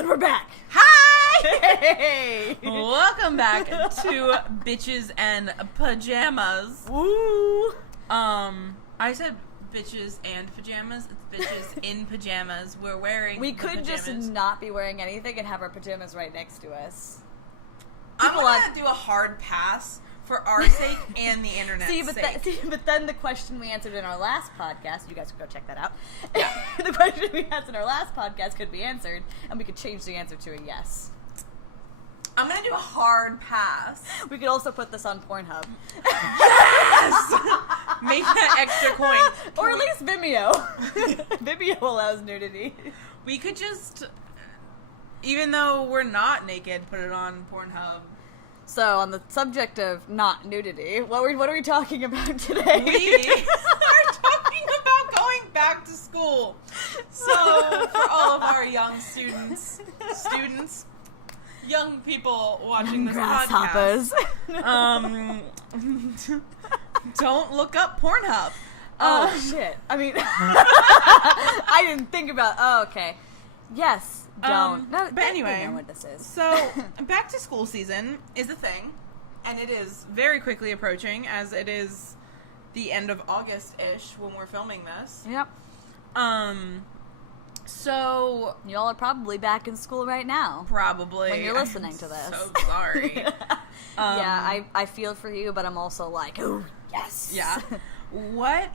And we're back. Hi! Hey! Welcome back to Bitches and Pajamas. Woo! I said bitches and pajamas. It's bitches in pajamas. We're wearing We could pajamas. just not be wearing anything and have our pajamas right next to us. I'm gonna do a hard pass for our sake and the internet's sake. But then the question we answered in our last podcast, you guys can go check that out. Yeah. The question we asked in our last podcast could be answered, and we could change the answer to a yes. I'm gonna do a hard pass. We could also put this on Pornhub. Yes! Make that extra coin. Or at least Vimeo. Vimeo allows nudity. We could just, even though we're not naked, put it on Pornhub. So, on the subject of not nudity, what are we talking about today? We are talking about going back to school. So, for all of our young students, young people watching this Grasshoppers. podcast, don't look up Pornhub. Oh, shit. I mean, I didn't think about, okay. Yes. Don't. No, but anyway, I know what this is. So, back to school season is a thing, and it is very quickly approaching, as it is the end of August-ish when we're filming this. Yep. So... Y'all are probably back in school right now. Probably. When you're listening to this. So sorry. Yeah, I feel for you, but I'm also like, oh, yes. Yeah. What,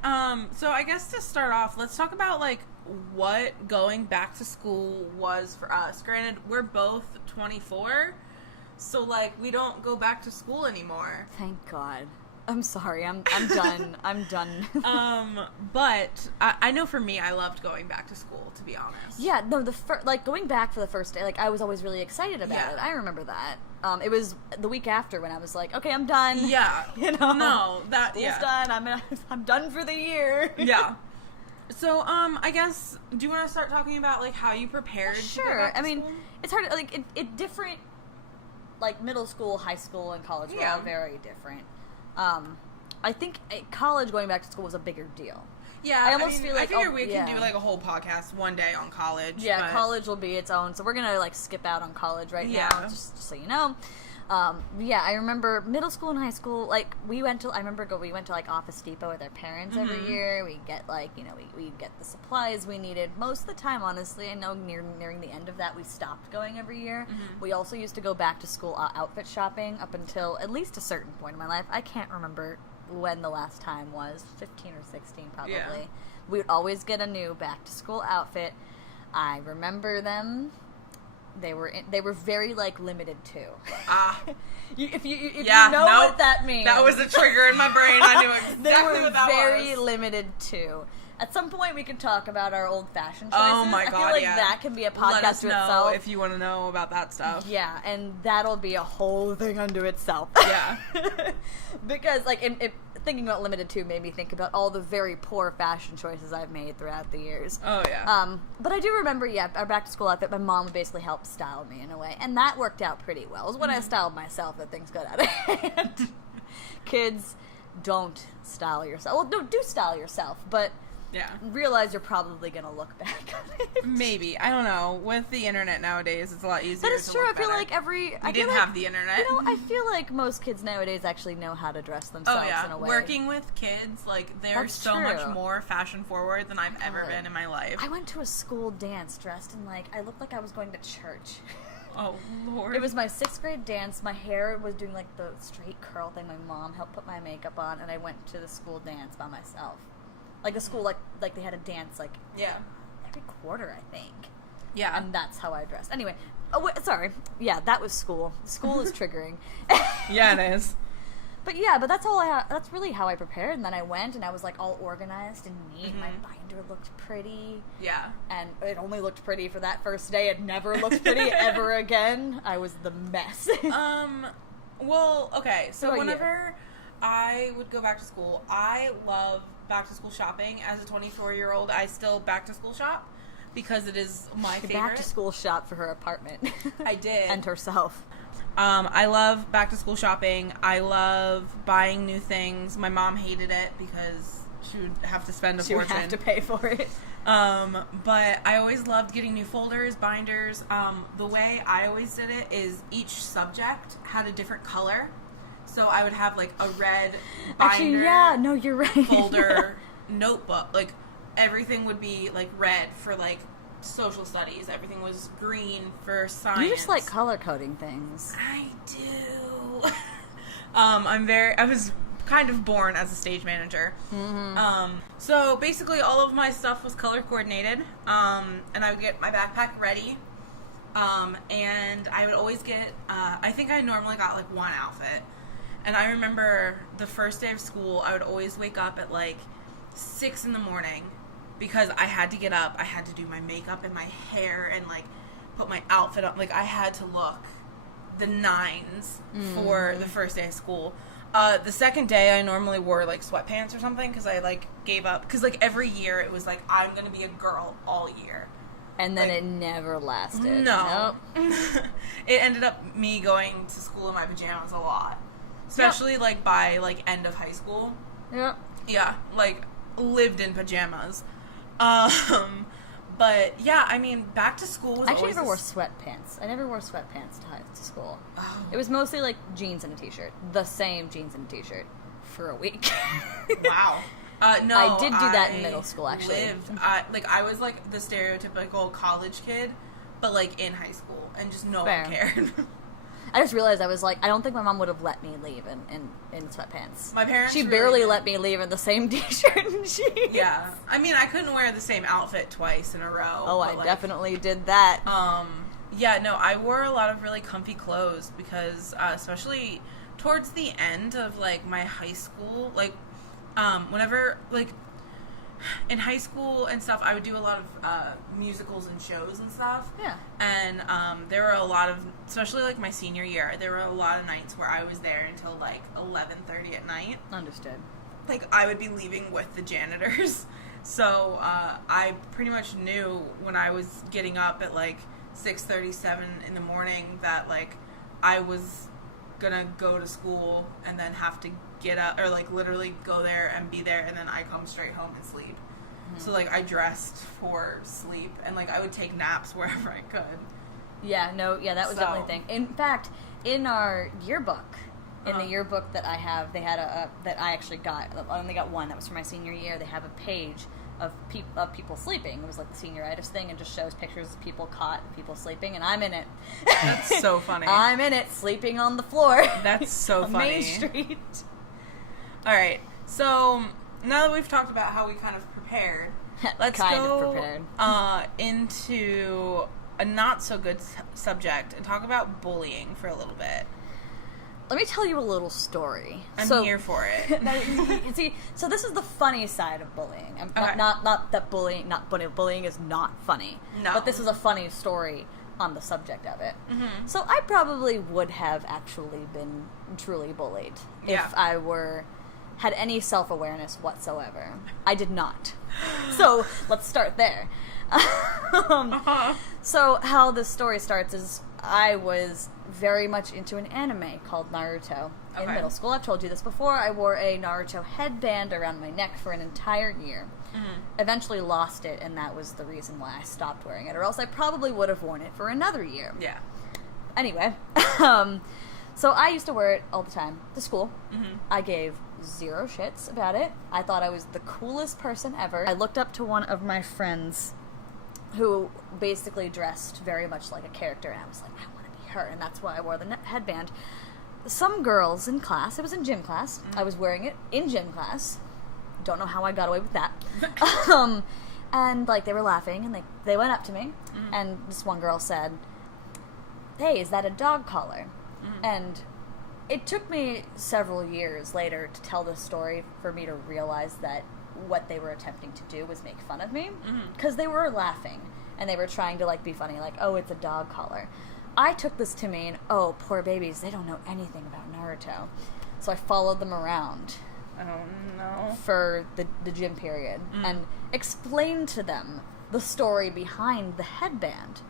so I guess to start off, let's talk about, like, what going back to school was for us. Granted, we're both 24, so, like, we don't go back to school anymore. Thank God. I'm sorry. I'm done. I'm done. But I know for me, I loved going back to school, to be honest. Yeah, no, like, going back for the first day, like, I was always really excited about it. I remember that. It was the week after when I was like, okay, I'm done. Yeah. You know? No, that, School's yeah. done. I'm done for the year. Yeah. So, I guess, do you want to start talking about, like, how you prepared to go back to school? It's hard, like, it different, like, middle school, high school, and college were all very different. I think college going back to school was a bigger deal. Yeah, I almost feel like... I figure we can do, like, a whole podcast one day on college. Yeah, but... college will be its own, so we're gonna, like, skip out on college right now, just so you know. Yeah, I remember middle school and high school, like, we went to, like, Office Depot with our parents every year. We'd get, like, you know, we'd get the supplies we needed. Most of the time, honestly, I know nearing the end of that, we stopped going every year. We also used to go back to school outfit shopping up until at least a certain point in my life. I can't remember when the last time was, 15 or 16 probably. Yeah. We would always get a new back-to-school outfit. I remember them. They were very, like, limited to. If you know what that means. That was a trigger in my brain. I knew exactly what that was. They were very limited to. At some point, we could talk about our old-fashioned choices. Oh, my God, I feel like that can be a podcast Let us to know itself. if you want to know about that stuff. Yeah, and that'll be a whole thing unto itself. Yeah. Because, like, thinking about limited to made me think about all the very poor fashion choices I've made throughout the years. Oh, yeah. But I do remember, our back-to-school outfit, my mom would basically help style me in a way, and that worked out pretty well. It was when I styled myself that things got out of hand. Kids, don't style yourself. Well, no, do style yourself, but... Yeah. Realize you're probably going to look back on it. Maybe. I don't know. With the internet nowadays, it's a lot easier to That is true. I feel like We didn't have the internet. You know, I feel like most kids nowadays actually know how to dress themselves in a way. Working with kids, like, they're so much more fashion forward than I've ever been in my life. I went to a school dance dressed in, like, I looked like I was going to church. Oh, Lord. It was my 6th grade dance. My hair was doing, like, the straight curl thing. My mom helped put my makeup on, and I went to the school dance by myself. Like, the school, like they had a dance, like, every quarter, I think. Yeah. And that's how I dressed. Anyway, sorry. Yeah, that was school. School is triggering. Yeah, it is. But that's that's really how I prepared. And then I went, and I was, like, all organized and neat. My binder looked pretty. Yeah. And it only looked pretty for that first day. It never looked pretty ever again. I was the mess. Well, okay. So whenever I would go back to school, I love back-to-school shopping. As a 24-year-old, I still back-to-school shop because it is my favorite. Back-to-school shop for her apartment. I did. And herself. I love back-to-school shopping. I love buying new things. My mom hated it because she would have to spend a fortune. She would have to pay for it. But I always loved getting new folders, binders. The way I always did it is each subject had a different color. So I would have like a red binder. Actually, yeah, no, you're right. Folder, notebook. Like everything would be like red for like social studies. Everything was green for science. You just like color coding things. I do. I was kind of born as a stage manager. Mm-hmm. So basically all of my stuff was color coordinated. And I would get my backpack ready. And I would always get, I think I normally got like one outfit. And I remember the first day of school, I would always wake up at like 6 a.m. because I had to get up. I had to do my makeup and my hair and like put my outfit on. Like I had to look the nines for the first day of school. The second day I normally wore like sweatpants or something because I like gave up. Because like every year it was like, I'm going to be a girl all year. And then like, it never lasted. No. Nope. It ended up me going to school in my pajamas a lot. Especially like by like end of high school. Yep. Yeah, like lived in pajamas. But yeah, I mean, back to school was I actually never wore sweatpants. I never wore sweatpants to school. Oh. It was mostly like jeans and a t-shirt. The same jeans and a t-shirt for a week. Wow. No, I did do that in middle school, actually. I was like the stereotypical college kid, but like in high school, and just no one cared. I just realized I was like, I don't think my mom would have let me leave in sweatpants. My parents She barely let me leave in the same t-shirt and jeans. Yeah. I mean, I couldn't wear the same outfit twice in a row. Oh, I definitely did that. Yeah, no, I wore a lot of really comfy clothes because, especially towards the end of, like, my high school, like, whenever, like, in high school and stuff, I would do a lot of musicals and shows and stuff. Yeah. And there were a lot of, especially like my senior year, there were a lot of nights where I was there until like 11:30 at night. Understood. Like I would be leaving with the janitors. So I pretty much knew when I was getting up at like 6:37 in the morning that like I was gonna go to school and then have to get up or like literally go there and be there and then I come straight home and sleep. Mm-hmm. So like I dressed for sleep and like I would take naps wherever I could. Yeah, no, yeah, that was definitely a thing. In fact, in our yearbook, in the yearbook that I have, they had that I actually got. I only got one. That was for my senior year. They have a page of people sleeping. It was like the senioritis thing, and just shows pictures of people caught, people sleeping, and I'm in it. That's so funny. I'm in it, sleeping on the floor. That's so on funny. Main Street. All right, so now that we've talked about how we kind of prepared, let's go into a not so good subject and talk about bullying for a little bit. Let me tell you a little story. I'm here for it. See, so this is the funny side of bullying. Not that bullying is not funny. No. But this is a funny story on the subject of it. Mm-hmm. So I probably would have actually been truly bullied if I had any self-awareness whatsoever. I did not. So let's start there. So how this story starts is I was very much into an anime called Naruto in middle school. I've told you this before. I wore a Naruto headband around my neck for an entire year. Mm-hmm. Eventually lost it, and that was the reason why I stopped wearing it, or else I probably would have worn it for another year. Yeah. Anyway, so I used to wear it all the time to school. Mm-hmm. I gave zero shits about it. I thought I was the coolest person ever. I looked up to one of my friends who basically dressed very much like a character, and I was like, I want to be her, and that's why I wore the headband. Some girls in class, it was in gym class, I was wearing it in gym class, don't know how I got away with that, and like they were laughing, and they went up to me, and this one girl said, hey, is that a dog collar? And it took me several years later to tell this story for me to realize that what they were attempting to do was make fun of me, because they were laughing and they were trying to like be funny, like, oh, it's a dog collar. I took this to mean, oh, poor babies, they don't know anything about Naruto. So I followed them around for the gym period and explained to them the story behind the headband.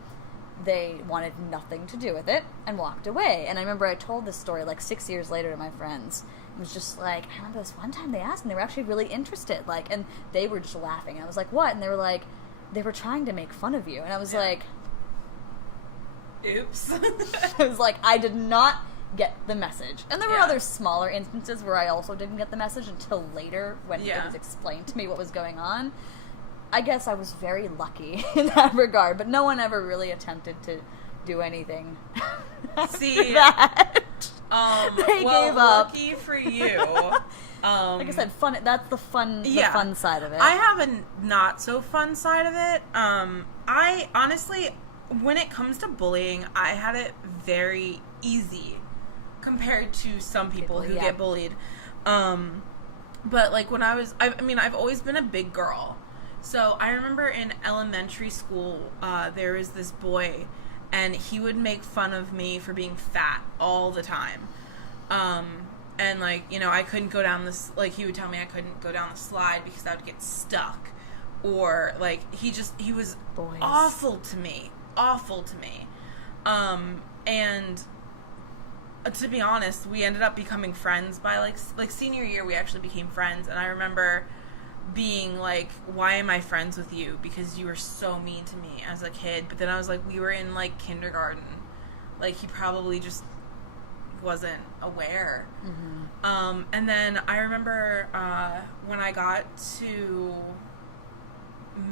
They wanted nothing to do with it and walked away. And I remember I told this story like 6 years later to my friends. It was just like, I remember this one time they asked and they were actually really interested. Like, and they were just laughing. I was like, what? And they were like, they were trying to make fun of you. And I was like... Oops. I was like, I did not get the message. And there were Yeah. other smaller instances where I also didn't get the message until later when Yeah. it was explained to me what was going on. I guess I was very lucky in that regard, but no one ever really attempted to do anything. See, that. they gave up. Lucky for you. Like I said, fun. That's the fun. Yeah. The fun side of it. I have a not so fun side of it. I honestly, when it comes to bullying, I had it very easy compared to some people who get bullied. But like when I've always been a big girl. So I remember in elementary school, there was this boy, and he would make fun of me for being fat all the time. And like, you know, I couldn't go down this, like he would tell me I couldn't go down the slide because I would get stuck. Or like, he was Boys. awful to me. And to be honest, we ended up becoming friends by like senior year, we actually became friends. And I remember being like, why am I friends with you? Because you were so mean to me as a kid. But then I was like, we were in like kindergarten. Like he probably just wasn't aware. Mm-hmm. And then I remember when I got to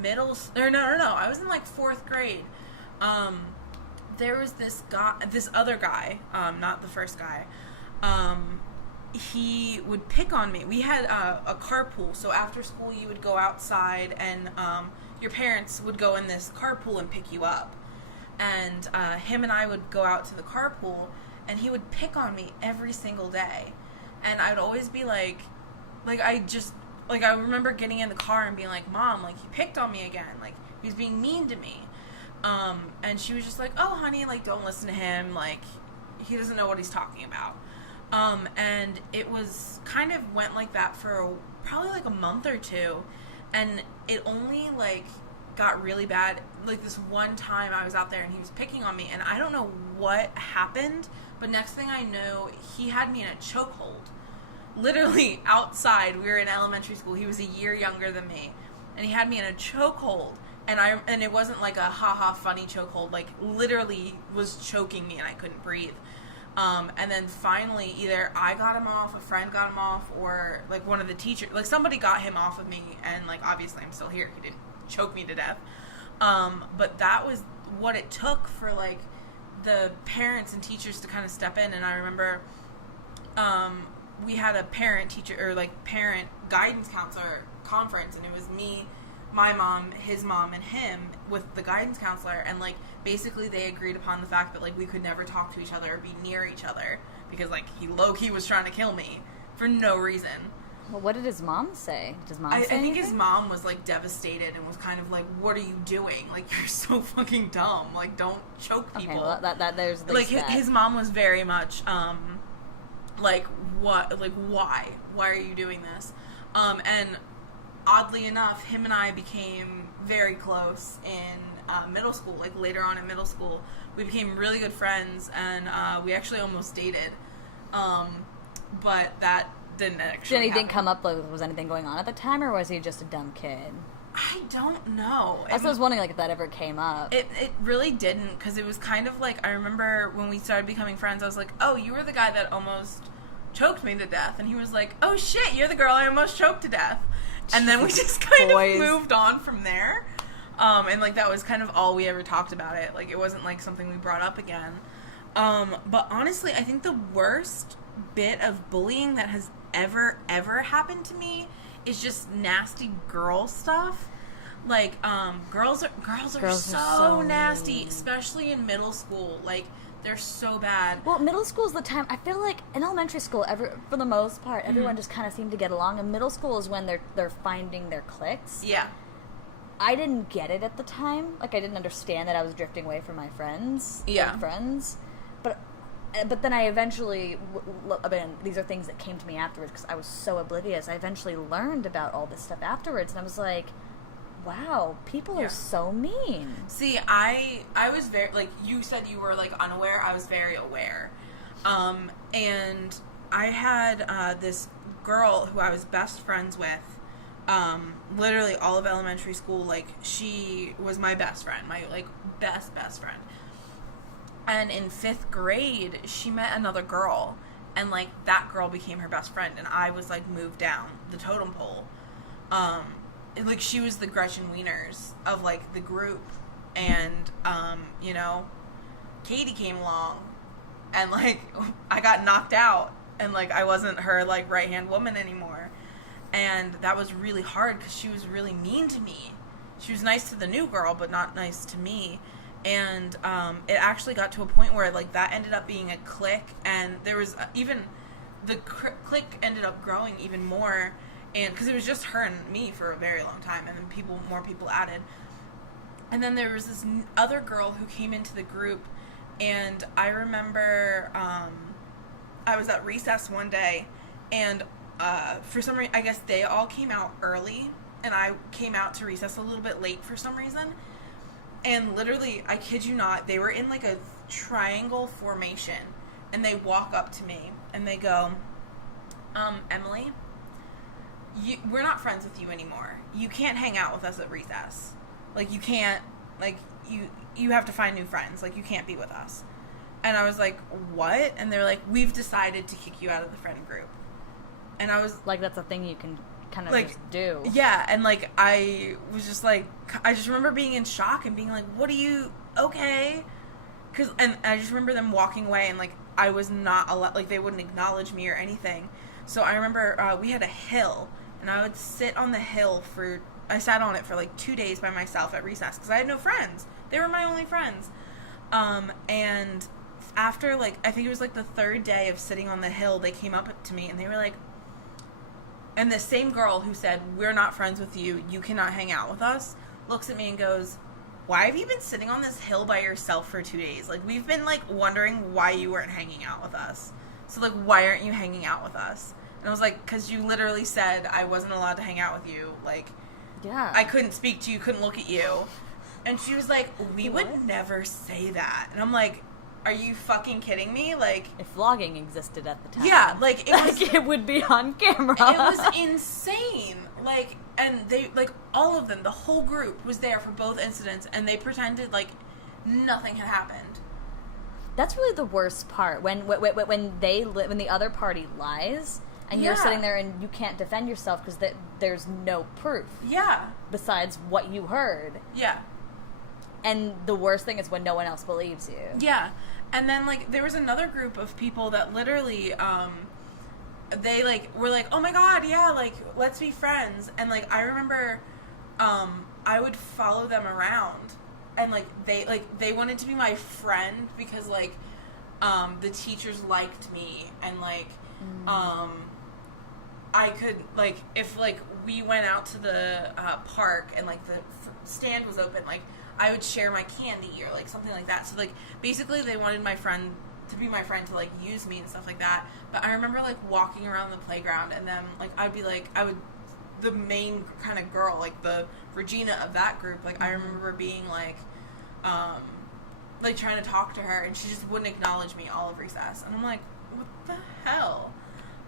I was in like 4th grade. There was this other guy, not the first guy. He would pick on me. We had a carpool, so after school you would go outside and your parents would go in this carpool and pick you up. And him and I would go out to the carpool, and he would pick on me every single day. And I would always be like I remember getting in the car and being like, Mom, like, he picked on me again. Like, he was being mean to me. And she was just like, oh, honey, like, don't listen to him. Like, he doesn't know what he's talking about. And it was kind of went like that for probably like a month or two. And it only like got really bad. Like this one time I was out there and he was picking on me, and I don't know what happened, but next thing I know, he had me in a chokehold. Literally outside. We were in elementary school. He was a year younger than me, and he had me in a chokehold. And it wasn't like a ha-ha funny chokehold. Like literally was choking me and I couldn't breathe. And then finally, either I got him off, a friend got him off, or like one of the teachers, like somebody got him off of me, and like obviously I'm still here. He didn't choke me to death. But that was what it took for like the parents and teachers to kind of step in. And I remember we had a parent guidance counselor conference, and it was me, my mom, his mom, and him with the guidance counselor, and like basically they agreed upon the fact that like we could never talk to each other or be near each other because like he low-key was trying to kill me for no reason. Well, what did his mom say? Does mom say I think anything? his mom was like devastated and was kind of like, what are you doing? Like, you're so fucking dumb. Like, don't choke people. Okay, well, that there's at like least his mom was very much like, what, like, why are you doing this? And oddly enough, him and I became very close in middle school. Like later on in middle school, we became really good friends, and we actually almost dated. But that didn't actually Did anything happen. come up? Like, was anything going on at the time, or was he just a dumb kid? I don't know. I was wondering like if that ever came up. It really didn't, because it was kind of like, I remember when we started becoming friends, I was like, oh, you were the guy that almost choked me to death. And he was like, oh shit, you're the girl I almost choked to death. And then we just kind of moved on from there. And like that was kind of all we ever talked about it. Like it wasn't like something we brought up again. But honestly, I think the worst bit of bullying that has ever happened to me is just nasty girl stuff. Like girls are so nasty, mean. especially in middle school. Like they're so bad. Well, middle school is the time. I feel like in elementary school, for the most part, everyone just kind of seemed to get along. And middle school is when they're finding their cliques. Yeah. I didn't get it at the time. Like I didn't understand that I was drifting away from my friends. Yeah. Friends. But then I eventually, these are things that came to me afterwards because I was so oblivious. I eventually learned about all this stuff afterwards, and I was like, wow, people are so mean. See, I was very, like, you said you were, like, unaware. I was very aware. And I had this girl who I was best friends with literally all of elementary school, like, she was my best friend, my, like, best friend. And in 5th grade, she met another girl, and, like, that girl became her best friend, and I was, like, moved down the totem pole. Like, she was the Gretchen Wieners of, like, the group, and, you know, Katie came along, and, like, I got knocked out, and, like, I wasn't her, like, right-hand woman anymore. And that was really hard because she was really mean to me. She was nice to the new girl, but not nice to me. And it actually got to a point where, like, that ended up being a clique. And there was even... The clique ended up growing even more. And because it was just her and me for a very long time. And then more people added. And then there was this other girl who came into the group. And I remember I was at recess one day. And... for some reason, I guess they all came out early, and I came out to recess a little bit late for some reason, and literally, I kid you not, they were in, like, a triangle formation, and they walk up to me, and they go, Emily, we're not friends with you anymore. You can't hang out with us at recess. Like, you can't, like, you have to find new friends. Like, you can't be with us. And I was like, what? And they're like, we've decided to kick you out of the friend group. And I was... Like, that's a thing you can kind of, like, just do. Yeah, and, like, I was just, like... I just remember being in shock and being like, what are you... Okay? And I just remember them walking away and, like, I was not allowed... Like, they wouldn't acknowledge me or anything. So I remember we had a hill, and I would sit on the hill for... I sat on it for, like, 2 days by myself at recess, because I had no friends. They were my only friends. And after, like... I think it was, like, the 3rd day of sitting on the hill, they came up to me, and they were like... And the same girl who said, we're not friends with you, you cannot hang out with us, looks at me and goes, why have you been sitting on this hill by yourself for 2 days? Like, we've been, like, wondering why you weren't hanging out with us. So, like, why aren't you hanging out with us? And I was like, because you literally said I wasn't allowed to hang out with you. Like, yeah, I couldn't speak to you, couldn't look at you. And she was like, we would never say that. And I'm like, are you fucking kidding me? Like, if vlogging existed at the time. Yeah, like, it would be on camera. It was insane. Like, and they, like, all of them, the whole group was there for both incidents, and they pretended like nothing had happened. That's really the worst part. When the other party lies, and you're sitting there and you can't defend yourself because there's no proof. Yeah. Besides what you heard. Yeah. And the worst thing is when no one else believes you. Yeah. And then, like, there was another group of people that literally, they, like, were like, oh my god, yeah, like, let's be friends. And, like, I remember, I would follow them around. And, like, they wanted to be my friend because, like, the teachers liked me. And, like, I could, like, if, like, we went out to the park and, like, the stand was open, like, I would share my candy or, like, something like that. So, like, basically they wanted my friend to be my friend to, like, use me and stuff like that. But I remember, like, walking around the playground and then, like, I'd be, like, the main kind of girl, like, the Regina of that group, like, I remember being, like, trying to talk to her and she just wouldn't acknowledge me all of recess. And I'm like, what the hell?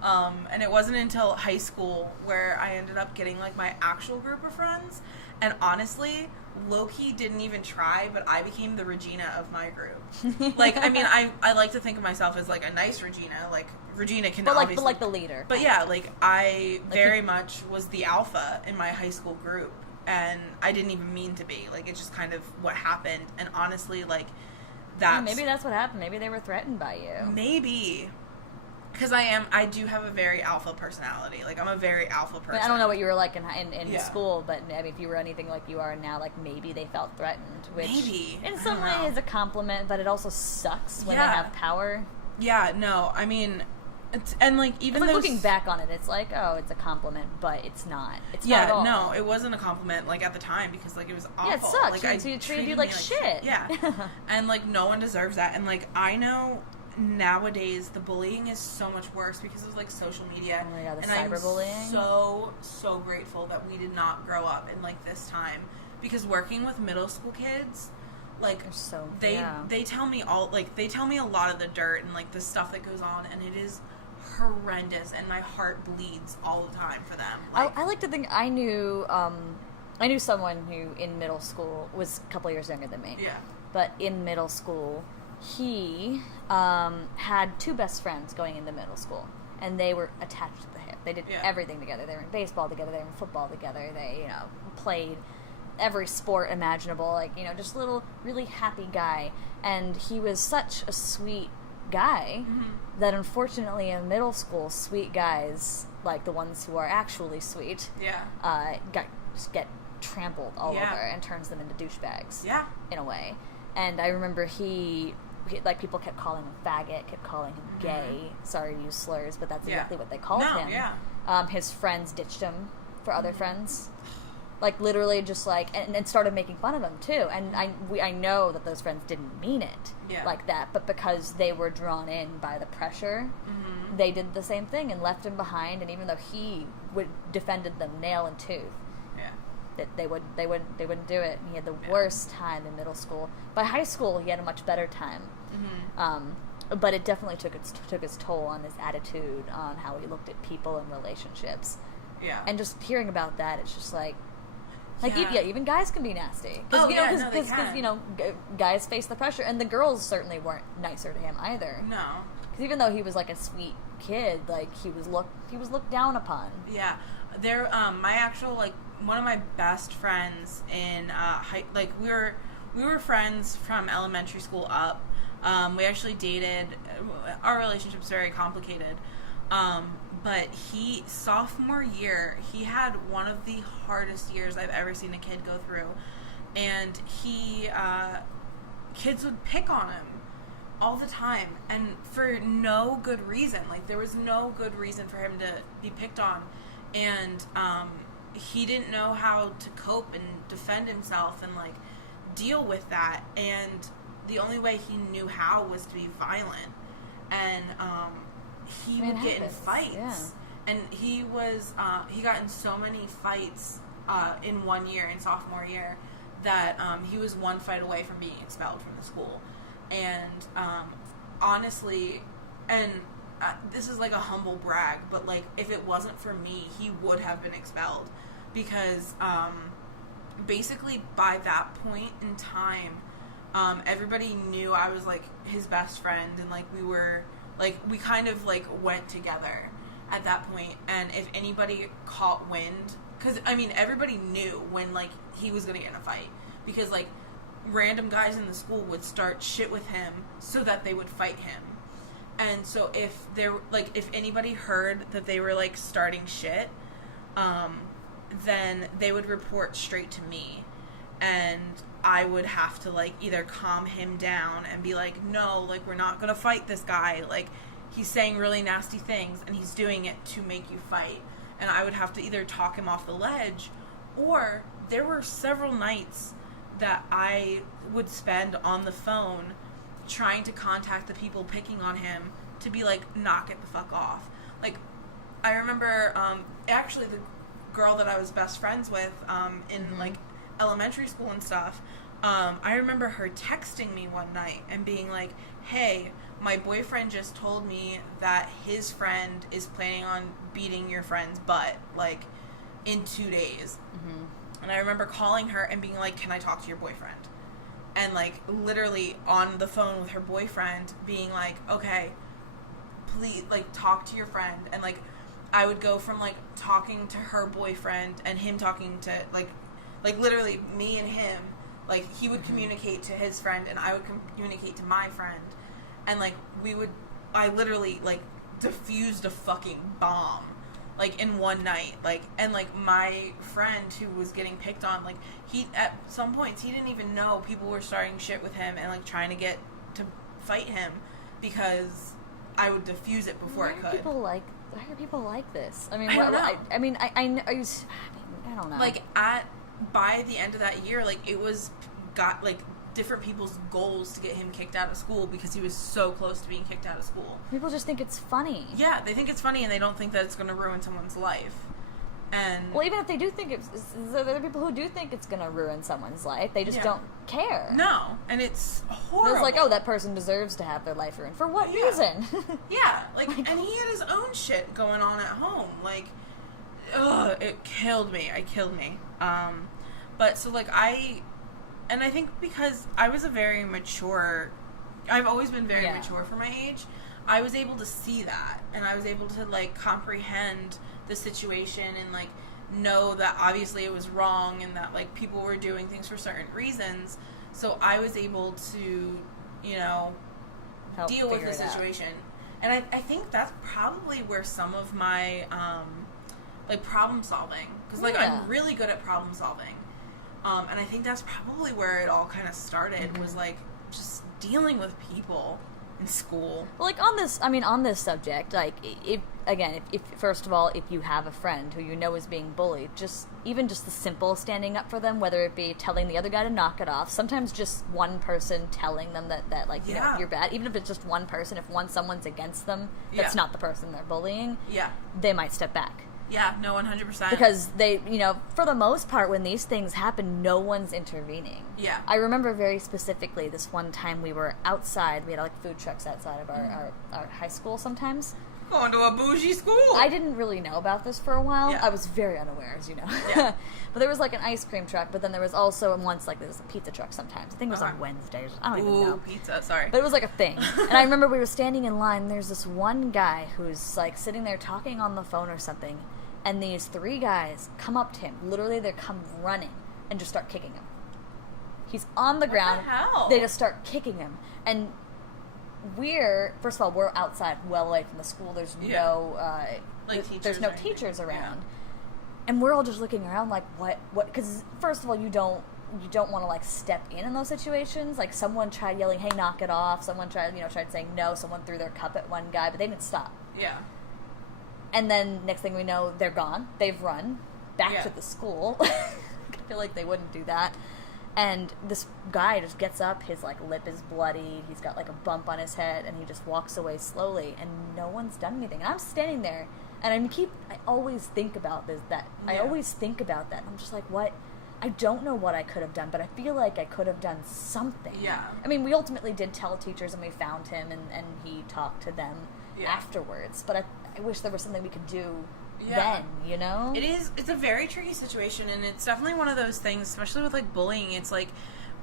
And it wasn't until high school where I ended up getting, like, my actual group of friends. And honestly, low-key didn't even try, but I became the Regina of my group. Like, I mean, I like to think of myself as, like, a nice Regina. Like, Regina can obviously... But, like, the leader. But, yeah, like, I very much was the alpha in my high school group. And I didn't even mean to be. Like, it's just kind of what happened. And honestly, like, that's... Maybe that's what happened. Maybe they were threatened by you. Maybe. Because I do have a very alpha personality. Like, I'm a very alpha person. I don't know what you were like in school, but I mean, if you were anything like you are now, like, maybe they felt threatened. Which maybe. In some way is a compliment, but it also sucks when they have power. Yeah, no, I mean, and, like, even like, looking back on it, it's like, oh, it's a compliment, but it's not. It's not at all. No, it wasn't a compliment, like, at the time, because, like, it was awful. Yeah, it sucks. Like, you treated you like shit. Yeah. And, like, no one deserves that. And, like, I know... Nowadays, the bullying is so much worse because of, like, social media. Oh my god, the and cyberbullying. I'm so grateful that we did not grow up in, like, this time. Because working with middle school kids, like, they tell me they tell me a lot of the dirt and, like, the stuff that goes on, and it is horrendous, and my heart bleeds all the time for them. I like to think I knew someone who in middle school was a couple years younger than me. Yeah. But in middle school, he had two best friends going into middle school, and they were attached to the hip. They did everything together. They were in baseball together. They were in football together. They, played every sport imaginable. Just a little really happy guy. And he was such a sweet guy that unfortunately in middle school, sweet guys, like the ones who are actually sweet, get trampled all over and turns them into douchebags. Yeah. In a way. And I remember he people kept calling him faggot, kept calling him gay. Sorry to use slurs, but that's exactly what they called him. Yeah. His friends ditched him for other friends. Like, literally just, and started making fun of him, too. And I know that those friends didn't mean it like that, but because they were drawn in by the pressure, they did the same thing and left him behind, and even though he defended them nail and tooth, they wouldn't do it. And he had the worst time in middle school. By high school, he had a much better time. But it definitely took its toll on his attitude, on how he looked at people and relationships. Yeah. And just hearing about that, it's just even guys can be nasty. Because guys face the pressure, and the girls certainly weren't nicer to him either. No. Because even though he was a sweet kid, he was looked down upon. Yeah. There, my actual one of my best friends in we were friends from elementary school up. We actually dated. Our relationship's very complicated. But sophomore year, he had one of the hardest years I've ever seen a kid go through. And kids would pick on him all the time, and for no good reason. There was no good reason for him to be picked on. And, he didn't know how to cope and defend himself and, deal with that. And the only way he knew how was to be violent. And, he would get in fights, and he got in so many fights in 1 year, in sophomore year, that he was one fight away from being expelled from the school. And honestly, and this is a humble brag, but if it wasn't for me, he would have been expelled, because basically by that point in time, everybody knew I was his best friend, and we were. We kind of, went together at that point, and if anybody caught wind, because, everybody knew when, he was going to get in a fight, because, random guys in the school would start shit with him so that they would fight him, and so if anybody heard that they were, starting shit, then they would report straight to me, and I would have to, either calm him down and be no, we're not going to fight this guy. He's saying really nasty things, and he's doing it to make you fight. And I would have to either talk him off the ledge, or there were several nights that I would spend on the phone trying to contact the people picking on him to be knock it the fuck off. I remember, actually, the girl that I was best friends with in, elementary school and stuff, I remember her texting me one night and being hey, my boyfriend just told me that his friend is planning on beating your friend's butt, in 2 days. And I remember calling her and being can I talk to your boyfriend? And, literally on the phone with her boyfriend being okay, please, talk to your friend. And, I would go from, talking to her boyfriend and him talking to, literally me and him, he would communicate to his friend and I would communicate to my friend, and I literally diffused a fucking bomb in one night, and my friend who was getting picked on, he at some points he didn't even know people were starting shit with him and trying to get to fight him because I would diffuse it before it could. Why are people like this? I don't know. By the end of that year, it was different people's goals to get him kicked out of school because he was so close to being kicked out of school. People just think it's funny. Yeah, they think it's funny and they don't think that it's going to ruin someone's life. And well, even if they do think there are people who do think it's going to ruin someone's life. They just don't care. No, and it's horrible. It's like, oh, that person deserves to have their life ruined. For what reason? Yeah, like, and he had his own shit going on at home. Like, ugh, it killed me. But so, like, I think because I was I've always been very mature for my age, I was able to see that, and I was able to, like, comprehend the situation and, like, know that obviously it was wrong and that, like, people were doing things for certain reasons. So I was able to, you know, deal with the situation. And I think that's probably where some of my, like, problem solving, because, like, I'm really good at problem solving. And I think that's probably where it all kind of started, was, like, just dealing with people in school. Well, like, on this subject, like, if first of all, if you have a friend who you know is being bullied, even just the simple standing up for them, whether it be telling the other guy to knock it off, sometimes just one person telling them that like, you know, you're bad, even if it's just one person, if someone's against them, that's not the person they're bullying, they might step back. Yeah, no, 100%. Because they, you know, for the most part, when these things happen, no one's intervening. Yeah. I remember very specifically this one time we were outside. We had, like, food trucks outside of our high school sometimes. Going to a bougie school. I didn't really know about this for a while. Yeah. I was very unaware, as you know. Yeah. But there was, like, an ice cream truck, but then there was also, once, like, there was a pizza truck sometimes. I think it was on Wednesdays. I don't even know. Pizza, sorry. But it was, like, a thing. And I remember we were standing in line, and there's this one guy who's, like, sitting there talking on the phone or something, and these three guys come up to him. Literally, they come running and just start kicking him. He's on the ground. What the hell? They just start kicking him. And first of all, we're outside, well away from the school. There's no, there's no teachers around. Yeah. And we're all just looking around like, what, because first of all, you don't want to, like, step in those situations. Like, someone tried yelling, hey, knock it off. Someone tried saying no. Someone threw their cup at one guy, but they didn't stop. Yeah. And then next thing we know, they're gone. They've run back to the school. I feel like they wouldn't do that. And this guy just gets up. His, like, lip is bloody. He's got, like, a bump on his head, and he just walks away slowly. And no one's done anything. And I'm standing there, and I always think about this. I always think about that. I'm just like, what? I don't know what I could have done, but I feel like I could have done something. Yeah. I mean, we ultimately did tell teachers, and we found him, and he talked to them afterwards. But I wish there was something we could do then, you know? It's a very tricky situation, and it's definitely one of those things, especially with, like, bullying. It's like,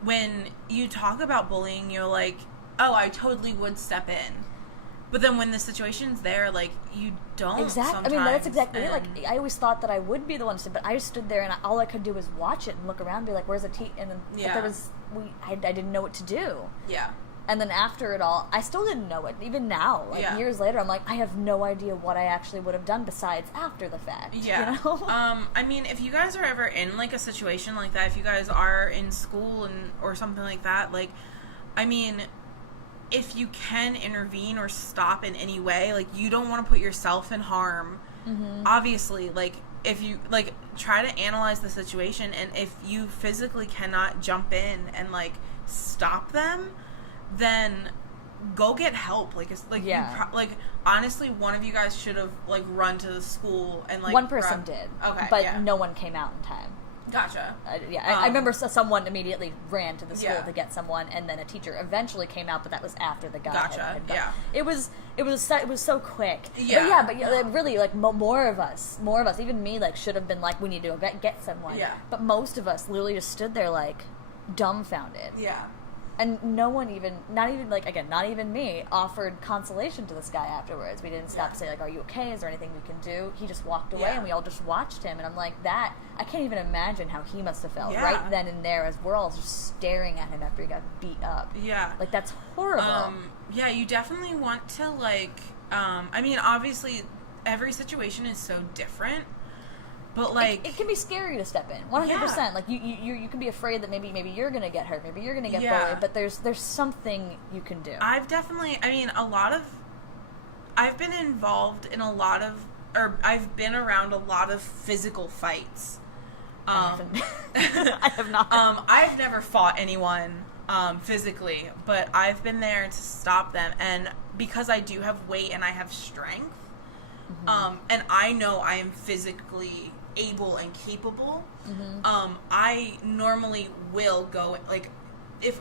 when you talk about bullying, you're like, oh, I totally would step in. But then when the situation's there, like, you don't. Exactly. I mean, that's exactly it. Like, I always thought that I would be the one to, but I just stood there, and all I could do was watch it and look around and be like, where's the and then I didn't know what to do. Yeah. And then after it all, I still didn't know it. Even now, like, years later, I'm like, I have no idea what I actually would have done besides after the fact. Yeah. You know? I mean, if you guys are ever in, like, a situation like that, if you guys are in school or something like that, like, I mean, if you can intervene or stop in any way, like, you don't want to put yourself in harm. Mm-hmm. Obviously, like, if you, like, try to analyze the situation, and if you physically cannot jump in and, like, stop them, then go get help. Like, it's like, like, honestly, one of you guys should have, like, run to the school and, like, one person did. Okay, but no one came out in time. Gotcha. I remember someone immediately ran to the school to get someone, and then a teacher eventually came out, but that was after the guy had gone. It was so quick. But really, like, more of us, even me, like, should have been like, we need to go get someone. Yeah. But most of us literally just stood there, like, dumbfounded. Yeah. And no one even, not even me, offered consolation to this guy afterwards. We didn't stop to say, like, are you okay? Is there anything we can do? He just walked away, and we all just watched him. And I'm like, I can't even imagine how he must have felt right then and there, as we're all just staring at him after he got beat up. Yeah. Like, that's horrible. Yeah, you definitely want to, like, I mean, obviously, every situation is so different. But, like, it can be scary to step in, 100%. Like, you can be afraid that maybe you're gonna get hurt, maybe you're gonna get bullied, but there's something you can do. I've been involved in I've been around a lot of physical fights. I have not. I've never fought anyone physically, but I've been there to stop them, and because I do have weight and I have strength, and I know I am physically able and capable, I normally will go, like, it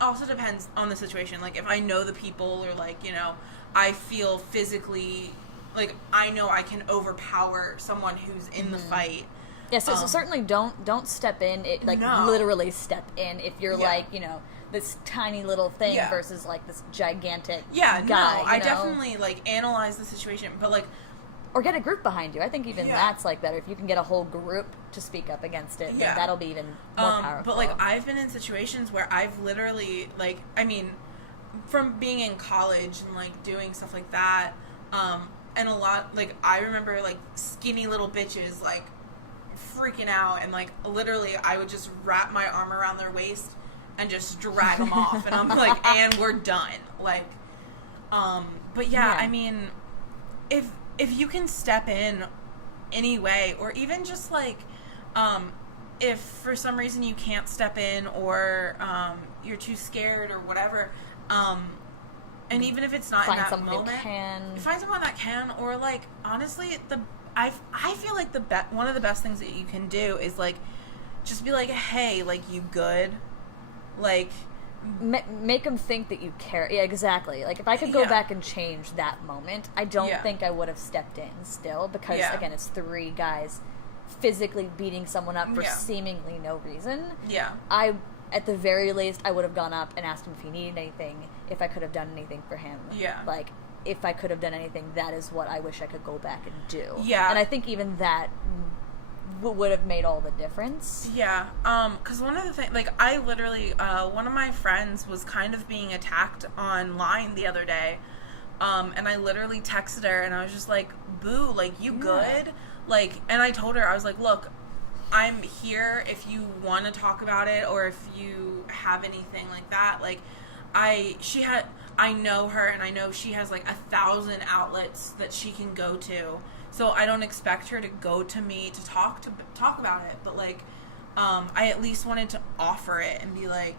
also depends on the situation. Like, if I know the people, or, like, you know, I feel physically, like, I know I can overpower someone who's in the fight. Yeah, so certainly don't step in, literally step in if you're, like, you know, this tiny little thing versus, like, this gigantic guy. I definitely, like, analyze the situation, but, like... Or get a group behind you. I think even that's, like, better. If you can get a whole group to speak up against it, then that'll be even more powerful. But, like, I've been in situations where I've literally, like, I mean, from being in college and, like, doing stuff like that, and a lot, like, I remember, like, skinny little bitches, like, freaking out, and, like, literally I would just wrap my arm around their waist and just drag them off, and I'm like, and we're done. Like, but I mean, if you can step in anyway, or even just, like, if for some reason you can't step in, or you're too scared or whatever, and even if it's not in that moment, find someone that can, or, like, honestly, I feel like one of the best things that you can do is, like, just be like, hey, like, you good? Like, make them think that you care. Yeah, exactly. Like, if I could go back and change that moment, I don't think I would have stepped in still, because again, it's 3 guys physically beating someone up for seemingly no reason. At the very least, I would have gone up and asked him if he needed anything, if I could have done anything for him. Like, if I could have done anything, that is what I wish I could go back and do. And I think even that would have made all the difference. Because one of the things, like, I literally, one of my friends was kind of being attacked online the other day, and I literally texted her, and I was just like, boo, like, you good? Like, and I told her, I was like, look, I'm here if you want to talk about it, or if you have anything like that. Like, I know her, and I know she has, like, 1,000 outlets that she can go to. So I don't expect her to go to me to talk about it, but, like, I at least wanted to offer it and be like,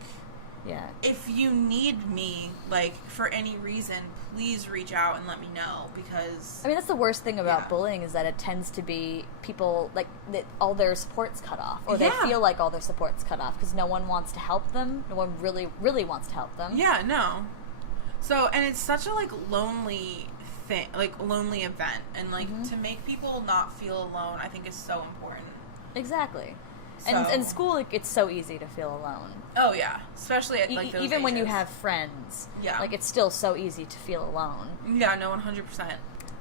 if you need me, like, for any reason, please reach out and let me know, because... I mean, that's the worst thing about bullying, is that it tends to be people, like, that all their support's cut off, or they feel like all their support's cut off, because no one wants to help them, no one really, really wants to help them. So, and it's such a, like, lonely thing, like, lonely event, and, like, to make people not feel alone, I think is so important. Exactly. And in school, it's so easy to feel alone. Oh, yeah. Especially at, like, those even ages. When you have friends. Like, it's still so easy to feel alone. Yeah, no, 100%.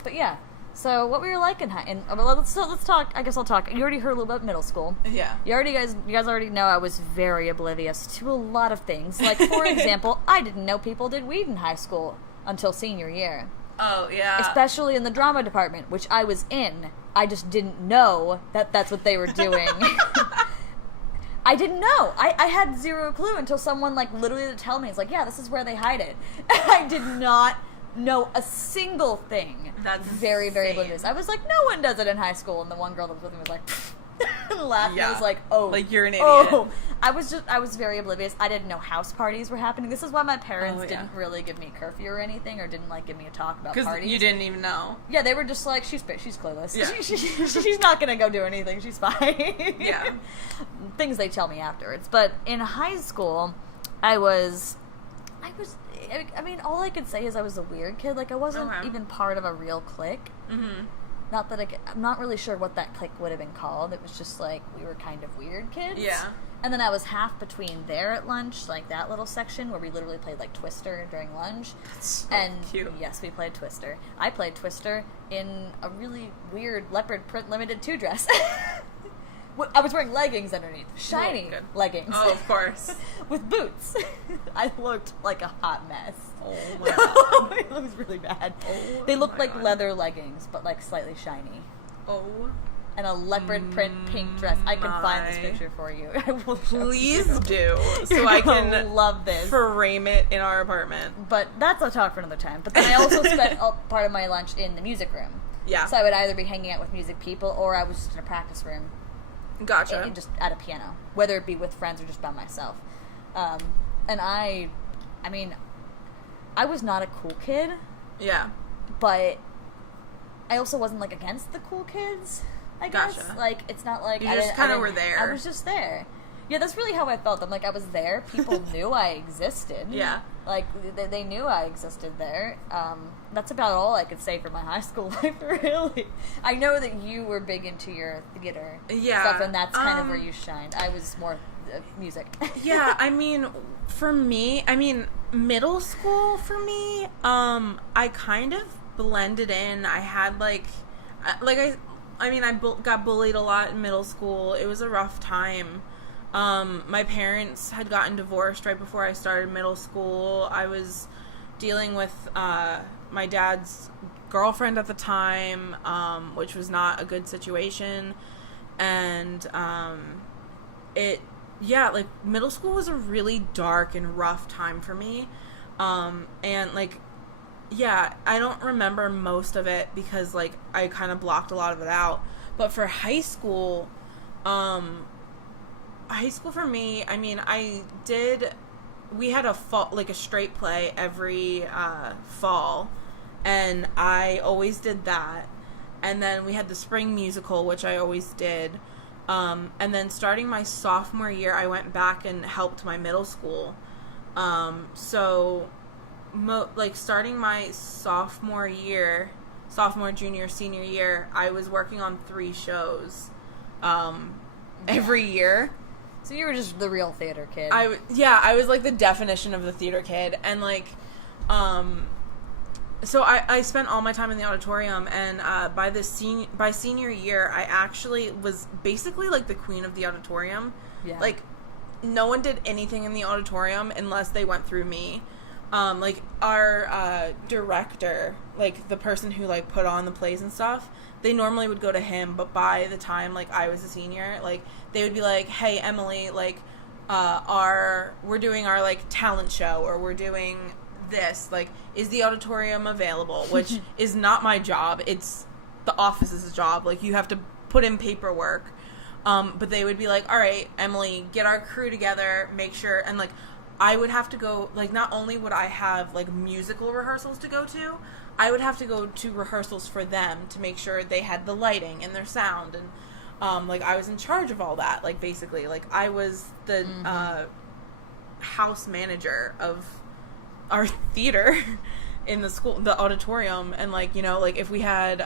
But, yeah. So, what were you like in let's talk, I guess I'll talk. You already heard a little about middle school. You guys already know I was very oblivious to a lot of things. Like, for example, I didn't know people did weed in high school until senior year. Oh, yeah. Especially in the drama department, which I was in. I just didn't know that that's what they were doing. I didn't know. I had zero clue until someone, like, literally to tell me. It's like, yeah, this is where they hide it. I did not know a single thing. That's very, very oblivious. I was like, no one does it in high school. And the one girl that was with me was like, laughed. I was like, oh. Like, you're an idiot. Oh. I was very oblivious. I didn't know house parties were happening. This is why my parents didn't really give me curfew or anything, or didn't, like, give me a talk about parties. Because you didn't even know. Yeah, they were just like, she's clueless. Yeah. She's not going to go do anything. She's fine. Yeah. Things they tell me afterwards. But in high school, I mean, all I could say is I was a weird kid. Like, I wasn't even part of a real clique. Not that I'm not really sure what that clique would have been called. It was just, like, we were kind of weird kids. Yeah. And then I was half between there at lunch, like that little section where we literally played, like, Twister during lunch. That's so cute. Yes, we played Twister. I played Twister in a really weird leopard print limited 2 dress. I was wearing leggings underneath. Shiny leggings. Oh, of course. With boots. I looked like a hot mess. Oh, my God. It was really bad. Oh, they looked like leather leggings, but, like, slightly shiny. Oh. And a leopard print pink dress. I can find this picture for you. I will Please do. So I can love this. Frame it in our apartment. But that's a talk for another time. But then I also spent part of my lunch in the music room. Yeah. So I would either be hanging out with music people, or I was just in a practice room. Gotcha. Just at a piano, whether it be with friends or just by myself. And I mean, I was not a cool kid. Yeah. But I also wasn't, like, against the cool kids. I guess. Gotcha. Like, it's not like... You just kind of were there. I was just there. Yeah, that's really how I felt. I'm like, I was there. People knew I existed. Yeah. Like, they knew I existed there. That's about all I could say for my high school life, really. I know that you were big into your theater stuff, and that's kind of where you shined. I was more music. Yeah, I mean, for me, middle school for me, I kind of blended in. I had, I got bullied a lot in middle school. It was a rough time. My parents had gotten divorced right before I started middle school. I was dealing with my dad's girlfriend at the time, which was not a good situation. And middle school was a really dark and rough time for me. I don't remember most of it because, I kind of blocked a lot of it out. But for high school for me, we had a fall, a straight play every fall, and I always did that. And then we had the spring musical, which I always did. And then starting my sophomore year, I went back and helped my middle school. Starting my sophomore, junior, senior year, I was working on 3 shows every year. So you were just the real theater kid. I was the definition of the theater kid, and so I spent all my time in the auditorium, and by senior year, I actually was basically the queen of the auditorium. Yeah. No one did anything in the auditorium unless they went through me. Our director, the person who put on the plays and stuff, they normally would go to him, but by the time I was a senior, they would be like, "Hey, Emily, we're doing our talent show, or we're doing this, is the auditorium available?" Which is not my job. It's the office's job. You have to put in paperwork. But they would be like, "All right, Emily, get our crew together, make sure," and I would have to go, not only would I have, musical rehearsals to go to, I would have to go to rehearsals for them to make sure they had the lighting and their sound, and, I was in charge of all that, basically, I was the, house manager of our theater in the school, the auditorium, and, if we had,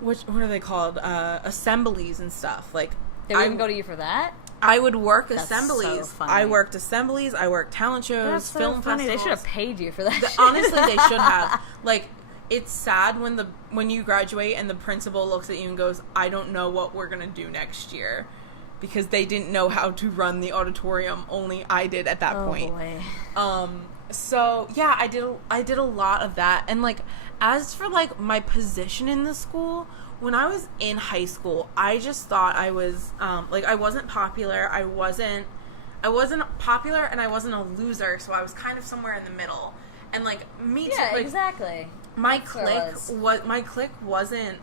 what are they called, assemblies and stuff, They wouldn't go to you for that? I would work That's assemblies. So funny. I worked assemblies. I worked talent shows, That's so film funny. festivals. They should have paid you for that. Honestly, they should have. It's sad when you graduate and the principal looks at you and goes, "I don't know what we're gonna do next year," because they didn't know how to run the auditorium. Only I did at that point. Boy. So yeah, I did a lot of that, and as for my position in the school. When I was in high school, I just thought I was, I wasn't popular. I wasn't popular, and I wasn't a loser, so I was kind of somewhere in the middle. And, me too. Yeah, exactly. My clique wasn't,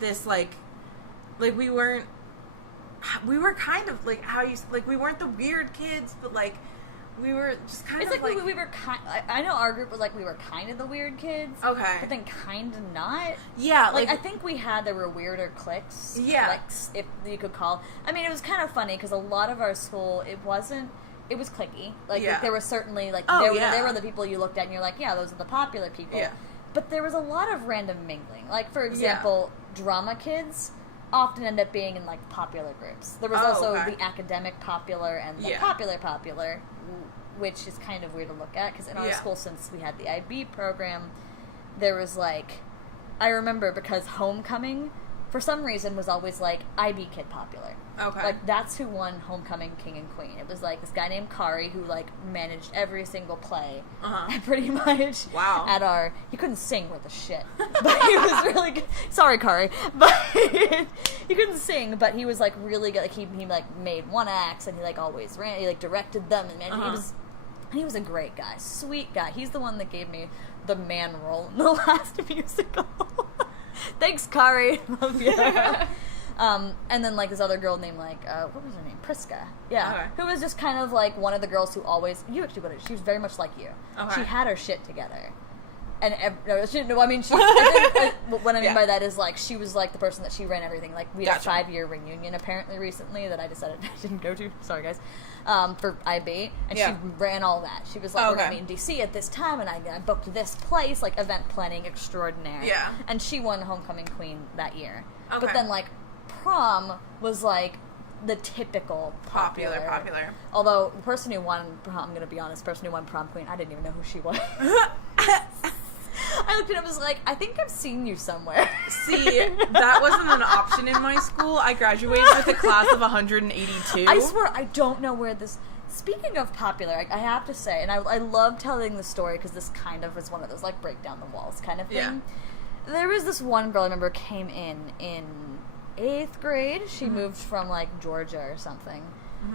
this, we weren't, we were kind of, how you, we weren't the weird kids, but, we were just kind of we were kind. I know our group was we were kind of the weird kids. Okay. But then kind of not. Yeah. I think there were weirder cliques. Yeah. Cliques, if you could call. It was kind of funny because a lot of our school, it was cliquey. There was certainly there were the people you looked at and you're like, yeah, those are the popular people. Yeah. But there was a lot of random mingling. For example, drama kids often end up being in popular groups. There was also the academic popular and the popular, which is kind of weird to look at because in our school, since we had the IB program, there was I remember because homecoming for some reason was always IB kid popular. Okay. That's who won homecoming king and queen. It was this guy named Kari who managed every single play. Uh-huh. Pretty much. Wow. He couldn't sing worth a shit, but he was really good. Sorry, Kari, but he couldn't sing, but he was really good. He made one acts and he always ran. He directed them and he was a great guy, sweet guy. He's the one that gave me the man role in the last musical. Thanks, Kari. Love you. And then this other girl named what was her name? Priska. Yeah. Okay. Who was just kind of one of the girls who always, you actually would have, she was very much like you. Okay. She had her shit together. no, I mean, what I mean by that is, like, she was, like, the person that she ran everything. Like, we had a 5-year reunion, apparently, recently, that I decided I didn't go to. Sorry, guys. For IB. And she ran all that. She was like, we're going to be in D.C. at this time, and I booked this place, like, event planning extraordinaire. Yeah. And she won Homecoming Queen that year. Okay. But then, like, prom was, like, the typical popular. Although, the person who won prom, I'm going to be honest, the person who won prom queen, I didn't even know who she was. I looked at him and was like, I think I've seen you somewhere. See, that wasn't an option in my school. I graduated with a class of 182. I swear, I don't know where this... Speaking of popular, I have to say, and I love telling the story because this kind of is one of those, like, break down the walls kind of thing. Yeah. There was this one girl I remember came in 8th grade. She moved from, like, Georgia or something.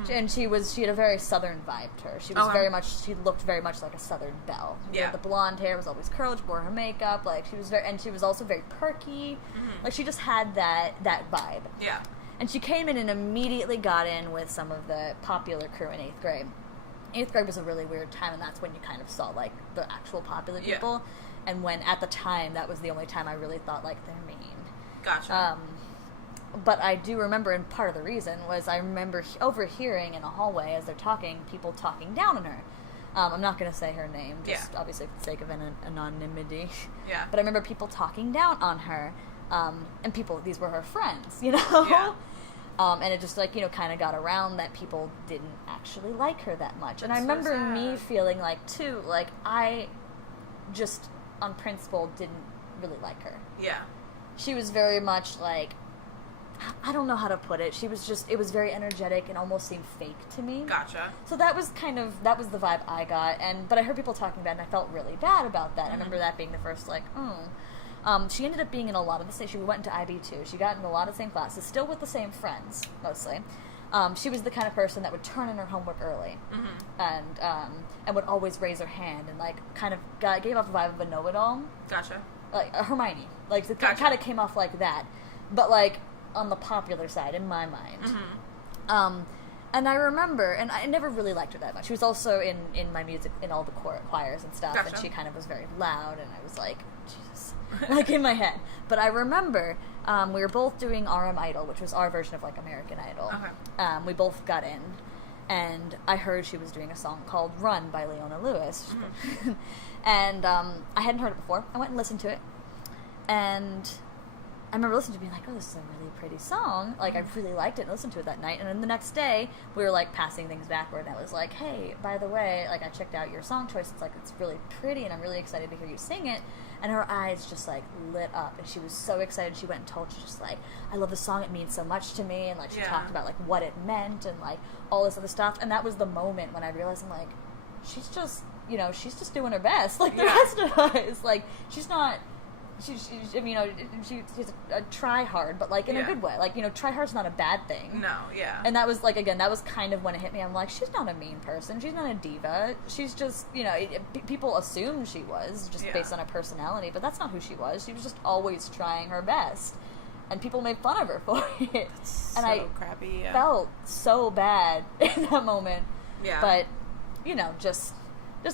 And she had a very southern vibe to her. She was she looked very much like a southern belle. Yeah. The blonde hair was always curled, she wore her makeup, like, she was also very perky. Like, she just had that vibe. Yeah. And she came in and immediately got in with some of the popular crew in 8th grade. 8th grade was a really weird time, and that's when you kind of saw, like, the actual popular people. Yeah. And when, at the time, that was the only time I really thought, like, they're mean. Gotcha. But I do remember, and part of the reason was I remember overhearing in a hallway as they're talking, people talking down on her. I'm not going to say her name, just obviously for the sake of anonymity. Yeah. But I remember people talking down on her, and these were her friends, you know? Yeah. And it just, like, you know, kind of got around that people didn't actually like her that much. And I remember me feeling like, too, like, I just, on principle, didn't really like her. Yeah. She was very much, like, I don't know how to put it. It was very energetic and almost seemed fake to me. Gotcha. So that was the vibe I got. But I heard people talking about it, and I felt really bad about that. I remember that being the first, like, she ended up being in a lot of the same, she went into IB too. She got in a lot of the same classes, still with the same friends, mostly. She was the kind of person that would turn in her homework early. And would always raise her hand and, like, kind of gave off a vibe of a know-it-all. Gotcha. Like, Hermione. Like, it Gotcha. kind of came off like that. But, like, on the popular side, in my mind. And I remember, and I never really liked her that much. She was also in my music, in all the choirs and stuff, Gotcha. and she kind of was very loud, and I was like, Jesus, like, in my head. But I remember, we were both doing RM Idol, which was our version of, like, American Idol. Okay. We both got in, and I heard she was doing a song called Run by Leona Lewis. And I hadn't heard it before. I went and listened to it, and I remember listening to it being like, oh, this is a really pretty song. Like, I really liked it and listened to it that night. And then the next day, we were, like, passing things backward. And I was like, hey, by the way, like, I checked out your song choice. It's, like, it's really pretty, and I'm really excited to hear you sing it. And her eyes just, like, lit up. And she was so excited. She went and told, she just, like, I love the song. It means so much to me. And, like, she talked about, like, what it meant and, like, all this other stuff. And that was the moment when I realized, I'm like, she's just, you know, she's just doing her best. Like, the rest of us. Like, she's not... She's a try hard, but, like, in a good way. Like, you know, try hard's not a bad thing. No, yeah. And that was, like, again, that was kind of when it hit me. I'm like, she's not a mean person. She's not a diva. She's just, you know, people assumed she was just based on her personality, but that's not who she was. She was just always trying her best. And people made fun of her for it. That's and so I crappy, felt so bad in that moment. Yeah. But, you know, just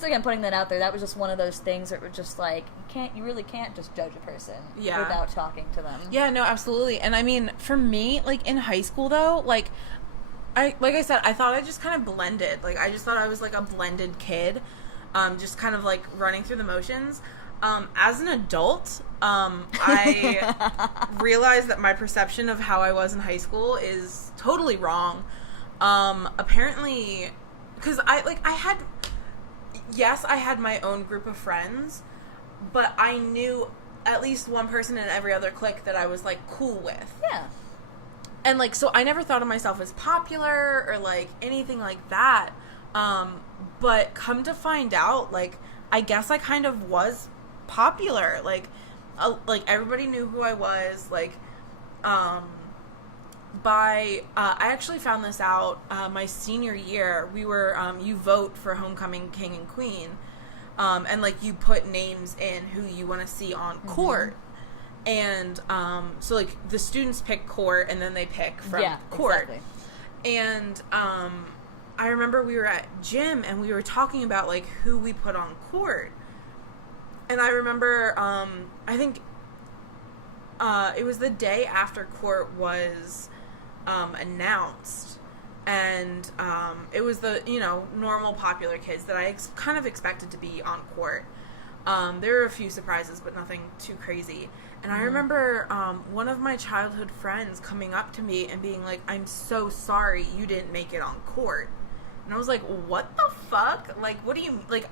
again, putting that out there, that was just one of those things that were just like, you really can't just judge a person without talking to them. Yeah, no, absolutely. And I mean, for me, like, in high school, though, like I said, I thought I just kind of blended. Like, I just thought I was, like, a blended kid, just kind of, like, running through the motions. As an adult, I realized that my perception of how I was in high school is totally wrong. Apparently, because I had my own group of friends, but I knew at least one person in every other clique that I was, like, cool with. Yeah. And, like, so I never thought of myself as popular or, like, anything like that. But come to find out, like, I guess I kind of was popular. Like, everybody knew who I was. Like, I actually found this out my senior year. We were, you vote for Homecoming King and Queen, and, like, you put names in who you want to see on court. And, so, like, the students pick court, and then they pick from court. Exactly. And, I remember we were at gym, and we were talking about, like, who we put on court. And I remember, I think it was the day after court was announced, and it was the, normal popular kids that I kind of expected to be on court. There were a few surprises, but nothing too crazy. And I remember one of my childhood friends coming up to me and being like, "I'm so sorry you didn't make it on court." And I was like, "What the fuck? Like, what do you, like,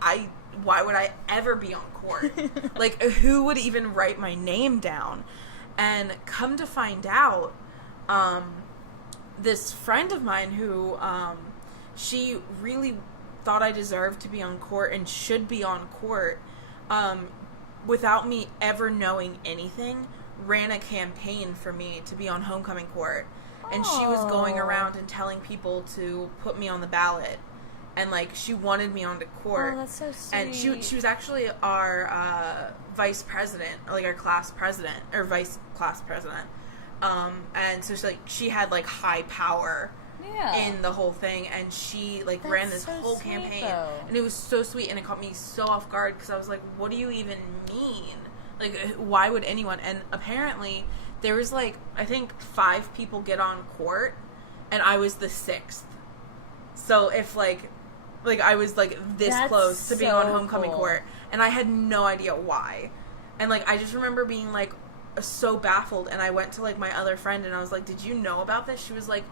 why would I ever be on court? Like, who would even write my name down?" And come to find out, this friend of mine who, she really thought I deserved to be on court and should be on court, without me ever knowing anything, ran a campaign for me to be on homecoming court. And she was going around and telling people to put me on the ballot. And, like, she wanted me onto court. Oh, that's so sweet. And she was actually our vice president, like our class president, or vice class president. And so she had, like, high power in the whole thing. And she, like, ran this whole campaign. Though. And it was so sweet. And it caught me so off guard because I was like, what do you even mean? Like, why would anyone? And apparently there was, like, I think 5 people get on court, and I was the 6th. So if, like I was, like, this close to being on homecoming court, and I had no idea why. And, like, I just remember being, like, so baffled, and I went to, like, my other friend, and I was like, "Did you know about this?" She was like,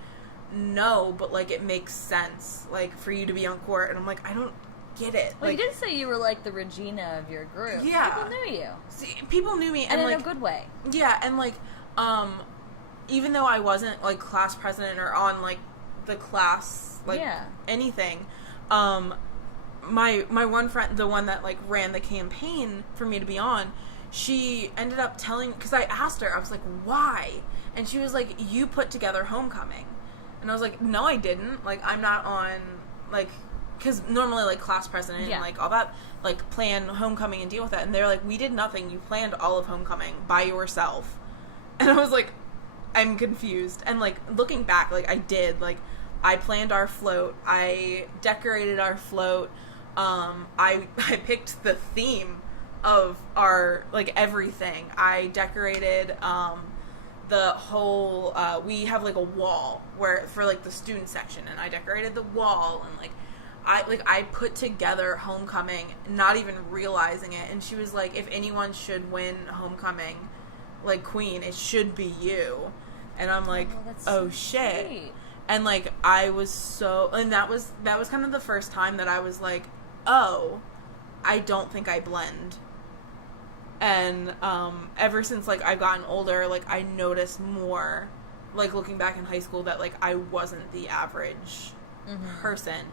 "No, but, like, it makes sense, like, for you to be on court." And I'm like, I don't get it. Well, like, you did say you were, like, the Regina of your group. Yeah. People knew you. See, people knew me, and in like, a good way. Yeah, and, like, even though I wasn't, like, class president or on, like, the class, like, anything, my one friend, the one that, like, ran the campaign for me to be on, she ended up telling, because I asked her, I was like, "Why?" And she was like, "You put together homecoming." And I was like, "No, I didn't. Like, I'm not on, like," because normally, like, class president and, like, all that, like, plan homecoming and deal with that. And they're like, "We did nothing. You planned all of homecoming by yourself." And I was like, I'm confused. And, like, looking back, like, I did. Like, I planned our float. I decorated our float. I picked the theme of our, like, everything. I decorated the whole, we have, like, a wall where, for, like, the student section, and I decorated the wall, and, like, I put together homecoming, not even realizing it. And she was like, "If anyone should win homecoming, like, queen, it should be you." And I'm like, "Oh, shit." Sweet. And, like, I was so, and that was kind of the first time that I was like, "Oh, I don't think I blend." And ever since, like, I've gotten older, like, I noticed more, like, looking back in high school, that, like, I wasn't the average person.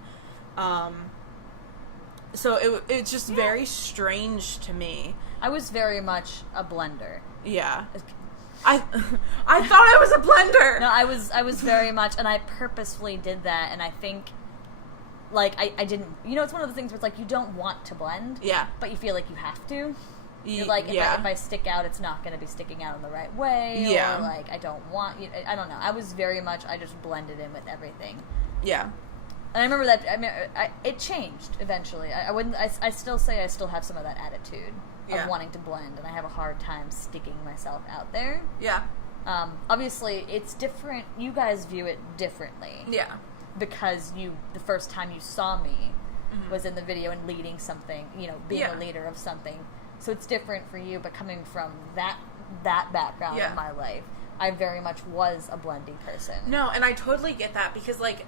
So it's just very strange to me. I was very much a blender. Yeah. I thought I was a blender. No, I was very much, and I purposefully did that, and I think, like, I didn't, it's one of the things where it's like, you don't want to blend. Yeah. But you feel like you have to. You're like, if I stick out, it's not going to be sticking out in the right way. Yeah. Or, like, I don't want, I don't know. I was very much, I just blended in with everything. Yeah. And I remember that, it changed eventually. I still say I still have some of that attitude of wanting to blend, and I have a hard time sticking myself out there. Yeah. Obviously, it's different. You guys view it differently. Yeah. Because the first time you saw me was in the video and leading something, being a leader of something. So it's different for you, but coming from that background in my life, I very much was a blendy person. No, and I totally get that, because, like,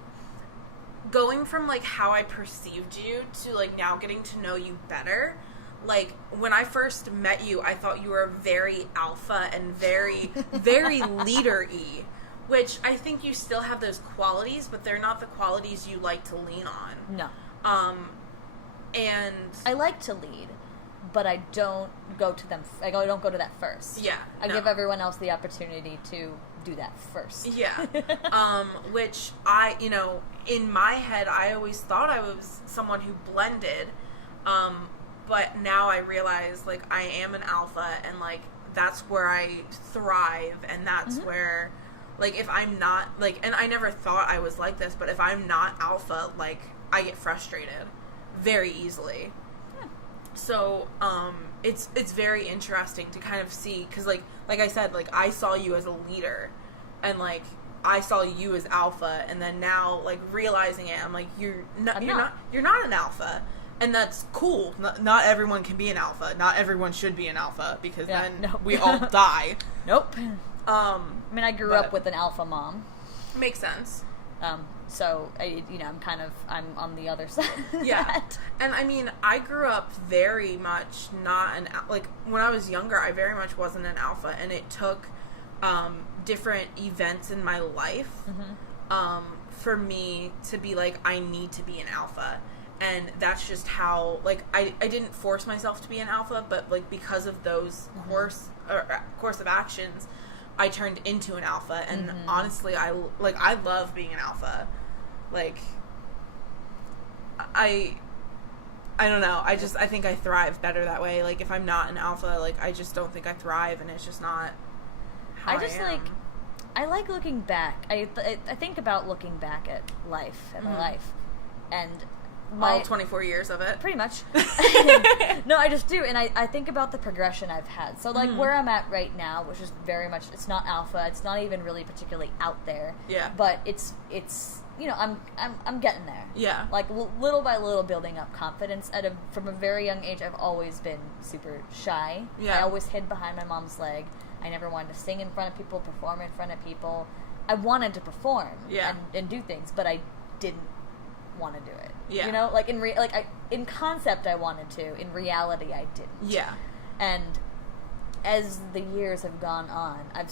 going from, like, how I perceived you to, like, now getting to know you better, like, when I first met you, I thought you were very alpha and very, very leader-y, which I think you still have those qualities, but they're not the qualities you like to lean on. No. And I like to lead, but I don't go to them. I don't go to that first. Yeah. I give everyone else the opportunity to do that first. Yeah. Which I, in my head, I always thought I was someone who blended. But now I realize, like, I am an alpha, and, like, that's where I thrive, and that's where, like, if I'm not, like, and I never thought I was like this, but if I'm not alpha, like, I get frustrated very easily. So, it's very interesting to kind of see, because, like I said, like, I saw you as a leader, and, like, I saw you as alpha, and then now, like, realizing it, I'm like, you're not an alpha, and that's cool. Not everyone can be an alpha. Not everyone should be an alpha, because then we all die. Nope. I mean, I grew up with an alpha mom. Makes sense. So, I'm on the other side of yeah. that. And, I mean, I grew up very much not like, when I was younger, I very much wasn't an alpha, and it took, different events in my life, for me to be like, I need to be an alpha. And that's just how, like, I didn't force myself to be an alpha, but, like, because of those course of actions, I turned into an alpha. And honestly, I love being an alpha. Like, I don't know. I think I thrive better that way. Like, if I'm not an alpha, like, I just don't think I thrive, and it's just not how I am. I like looking back. I think about looking back at life, at my life, and all 24 years of it. Pretty much. No, I just do, and I think about the progression I've had. So, like, where I'm at right now, which is very much, it's not alpha, it's not even really particularly out there. Yeah. But it's I'm getting there. Yeah. Like, little by little building up confidence. From a very young age, I've always been super shy. Yeah. I always hid behind my mom's leg. I never wanted to sing in front of people, perform in front of people. I wanted to perform and do things, but I didn't want to do it. Yeah. You know, like in concept I wanted to, in reality I didn't. Yeah. And as the years have gone on, I've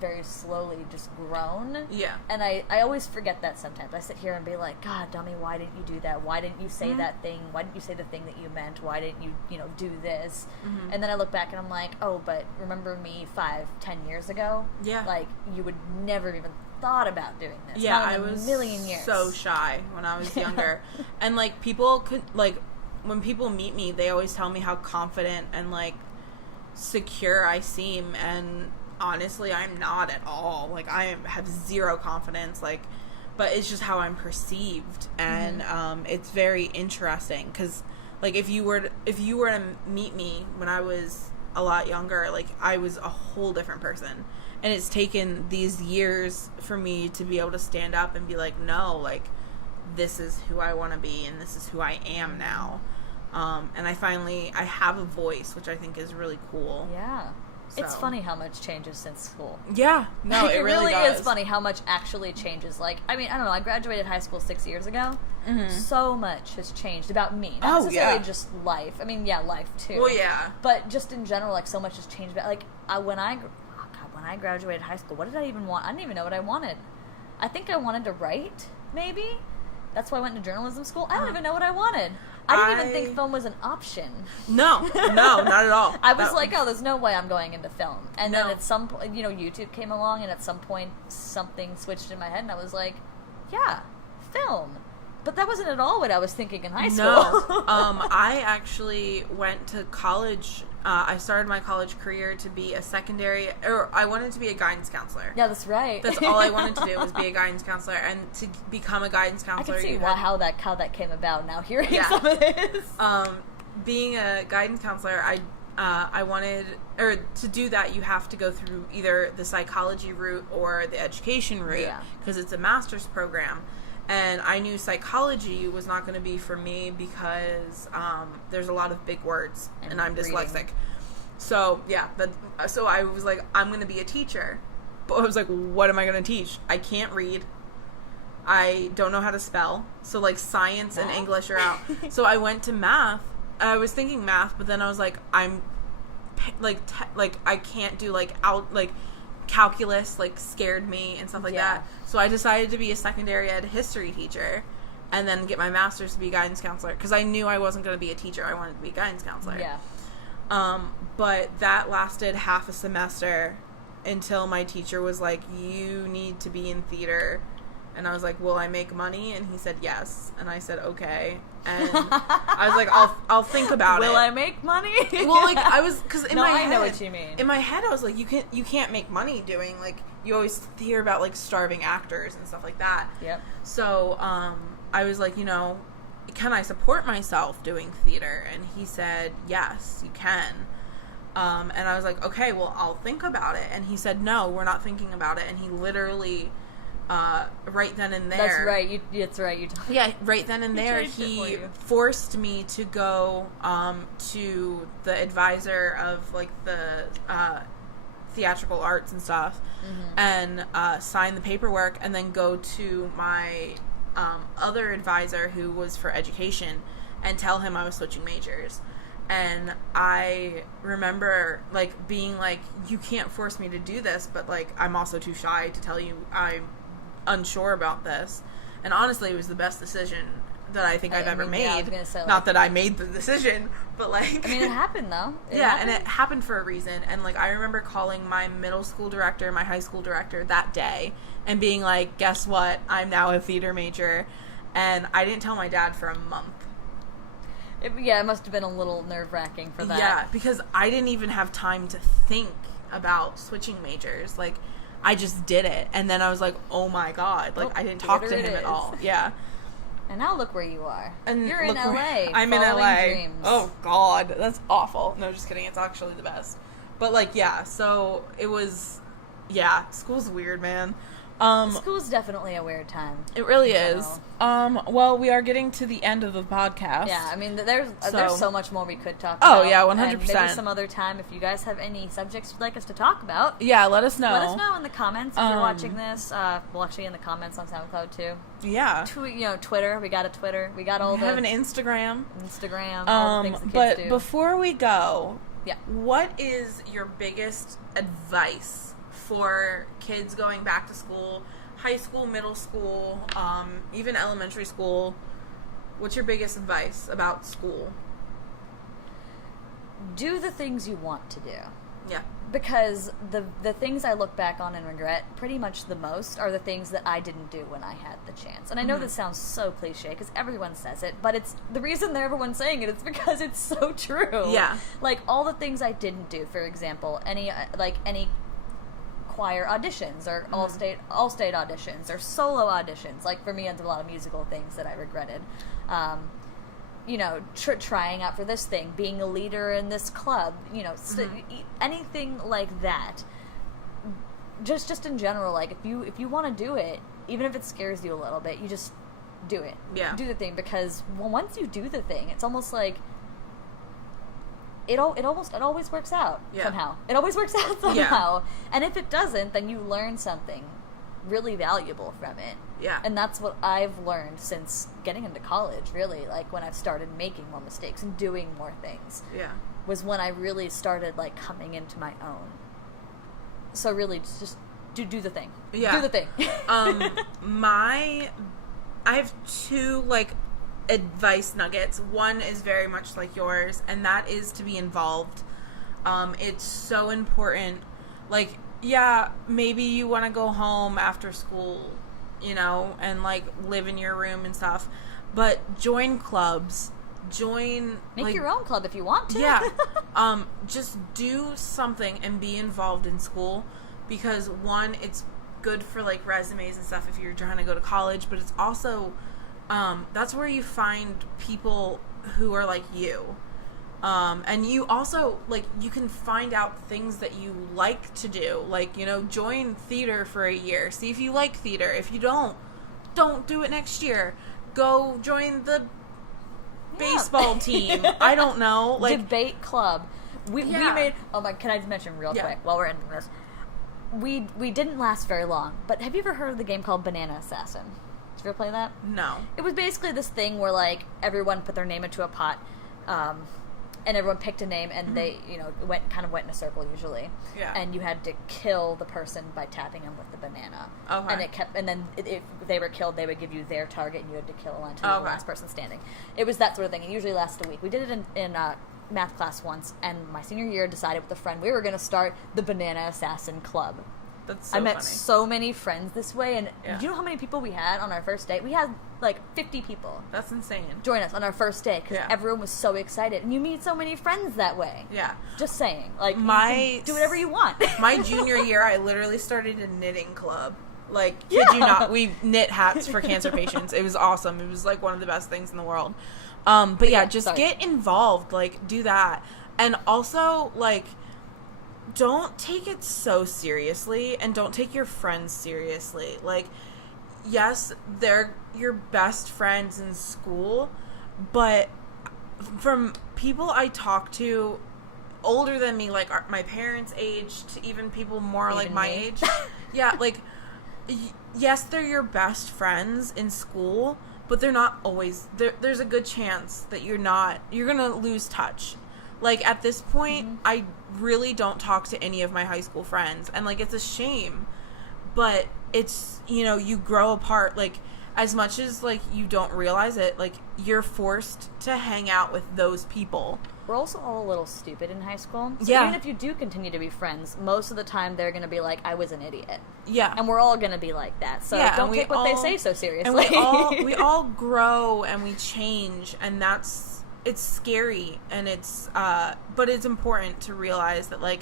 very slowly just grown. Yeah. And I always forget that sometimes. I sit here and be like, God, Domi, why didn't you do that? Why didn't you say that thing? Why didn't you say the thing that you meant? Why didn't you, do this? And then I look back and I'm like, oh, but remember me 5-10 years ago? Yeah. Like, you would never even thought about doing this. Yeah, Not in I was a million years. so shy when I was younger. And, like, people could, like, when people meet me, they always tell me how confident and, like, secure I seem, and honestly I'm not at all. Like, I have zero confidence, like, but it's just how I'm perceived. And it's very interesting, because, like, if you were to meet me when I was a lot younger, like, I was a whole different person, and it's taken these years for me to be able to stand up and be like, no, like, this is who I want to be, and this is who I am now. And I have a voice, which I think is really cool. Yeah. So. It's funny how much changes since school. Yeah. No, like, it really does. is funny how much actually changes. Like, I mean, I don't know, I graduated high school 6 years ago. So much has changed about me. Not necessarily just life. I mean, yeah, life too. Well, yeah. But just in general, like, so much has changed. But, like, when I graduated high school, what did I even want? I didn't even know what I wanted. I think I wanted to write, maybe. That's why I went to journalism school. I don't even know what I wanted. I didn't even think film was an option. No, not at all. I was like, oh, there's no way I'm going into film. And then at some point, YouTube came along, and at some point something switched in my head, and I was like, yeah, film. But that wasn't at all what I was thinking in high school. No. I actually went to college. I started my college career to be I wanted to be a guidance counselor. Yeah, that's right. That's all I wanted to do, was be a guidance counselor. And to become a guidance counselor, I can see how that came about now, hearing some of this. Being a guidance counselor, I wanted, or to do that, you have to go through either the psychology route or the education route, because it's a master's program. And I knew psychology was not going to be for me because there's a lot of big words, and I'm dyslexic. So, yeah, so I was like, I'm going to be a teacher. But I was like, what am I going to teach? I can't read. I don't know how to spell. So, like, science and English are out. So I went to math. I was thinking math, but then I was like, I can't do, calculus, scared me and stuff like that. So I decided to be a secondary ed history teacher and then get my master's to be a guidance counselor, because I knew I wasn't going to be a teacher. I wanted to be a guidance counselor. Yeah. But that lasted half a semester until my teacher was like, you need to be in theater. And I was like, will I make money? And he said yes. And I said, okay. And I was like, I'll think about it. Will I make money? Well, I was, because in my head, I know what you mean. In my head, I was like, you can't make money doing, you always hear about, starving actors and stuff like that. Yep. So, I was like, can I support myself doing theater? And he said, yes, you can. And I was like, okay, well, I'll think about it. And he said, no, we're not thinking about it. And he literally, right then and there. That's right. That's right. Yeah, right then and there, he forced me to go to the advisor of, like, the theatrical arts and stuff, and sign the paperwork, and then go to my other advisor who was for education and tell him I was switching majors. And I remember, like, being like, you can't force me to do this, but, like, I'm also too shy to tell you I'm unsure about this. And honestly, it was the best decision that I think I've ever made. Yeah, I was gonna say, like, not that I made the decision, but, like... I mean, it happened, though. It happened. And it happened for a reason. And, like, I remember calling my middle school director, my high school director that day, and being like, guess what? I'm now a theater major. And I didn't tell my dad for a month. It must have been a little nerve-wracking for that. Yeah, because I didn't even have time to think about switching majors. Like, I just did it. And then I was like, oh my God. Like, I didn't talk to him at all. Yeah. And now look where you are. And you're in LA. I'm in LA. Dreams. Oh God, that's awful. No, just kidding. It's actually the best. But, like, yeah, so it was, yeah, school's weird, man. School's definitely a weird time. It really is. Well, we are getting to the end of the podcast. Yeah, I mean, there's so much more we could talk about. Oh, yeah, 100%. And maybe some other time, if you guys have any subjects you'd like us to talk about. Yeah, let us know. Let us know in the comments if you're watching this. Well, actually, in the comments on SoundCloud, too. Yeah. Twitter. We got a Twitter. We got all we have an Instagram. All the things the kids do. Before we go, yeah, what is your biggest advice for kids going back to school, high school, middle school, even elementary school? What's your biggest advice about school? Do the things you want to do. Yeah. Because the things I look back on and regret pretty much the most are the things that I didn't do when I had the chance. And I know this sounds so cliche because everyone says it, but it's the reason that everyone's saying it is because it's so true. Yeah. Like, all the things I didn't do, for example, any choir auditions or all-state auditions or solo auditions. Like, for me, I did a lot of musical things that I regretted. Trying out for this thing, being a leader in this club, anything like that. Just in general, like, if you want to do it, even if it scares you a little bit, you just do it. Yeah. Do the thing, because once you do the thing, it's almost like it always works out somehow. It always works out somehow. Yeah. And if it doesn't, then you learn something really valuable from it. Yeah. And that's what I've learned since getting into college, really. Like, when I've started making more mistakes and doing more things. Yeah. Was when I really started, like, coming into my own. So really, just do the thing. Yeah. Do the thing. I have two, like, advice nuggets. One is very much like yours, and that is to be involved. It's so important. Like, yeah, maybe you want to go home after school, and, like, live in your room and stuff, but join clubs. Make your own club if you want to. Yeah. Just do something and be involved in school, because one, it's good for, like, resumes and stuff if you're trying to go to college, but it's also that's where you find people who are like you. And you also, like, you can find out things that you like to do. Like, join theater for a year. See if you like theater. If you don't do it next year. Go join the baseball team. I don't know. Like, debate club. We made... Oh my... Can I just mention real quick while we're ending this? We didn't last very long, but have you ever heard of the game called Banana Assassin? Did you ever play that? No. It was basically this thing where, like, everyone put their name into a pot, and everyone picked a name, and they, went in a circle usually. Yeah. And you had to kill the person by tapping them with the banana. Okay. And then if they were killed, they would give you their target, and you had to kill until the last person standing. It was that sort of thing. It usually lasted a week. We did it in math class once, and my senior year decided with a friend we were going to start the Banana Assassin Club. That's so I met funny. so many friends this way, and do you know how many people we had on our first date? We had, like, 50 people. That's insane. Join us on our first date, because everyone was so excited. And you meet so many friends that way. Yeah. Just saying. Like, you can do whatever you want. My junior year, I literally started a knitting club. Like, kid you not, we knit hats for cancer patients. It was awesome. It was, like, one of the best things in the world. But yeah, just get involved. Like, do that. And also, like, don't take it so seriously, and don't take your friends seriously. Like, yes, they're your best friends in school, but from people I talk to older than me, like my parents' age, to even people more even like my age. Yeah, like, yes, they're your best friends in school, but they're not always. There's a good chance that you're going to lose touch. Like, at this point, I really don't talk to any of my high school friends, and, like, it's a shame, but it's, you know, you grow apart. Like, as much as, like, you don't realize it, like, you're forced to hang out with those people. We're also all a little stupid in high school. So yeah. Even if you do continue to be friends, most of the time they're going to be like, I was an idiot. Yeah. And we're all going to be like that. So don't take what they say so seriously. And we all grow and we change, and it's scary, and it's, but it's important to realize that, like,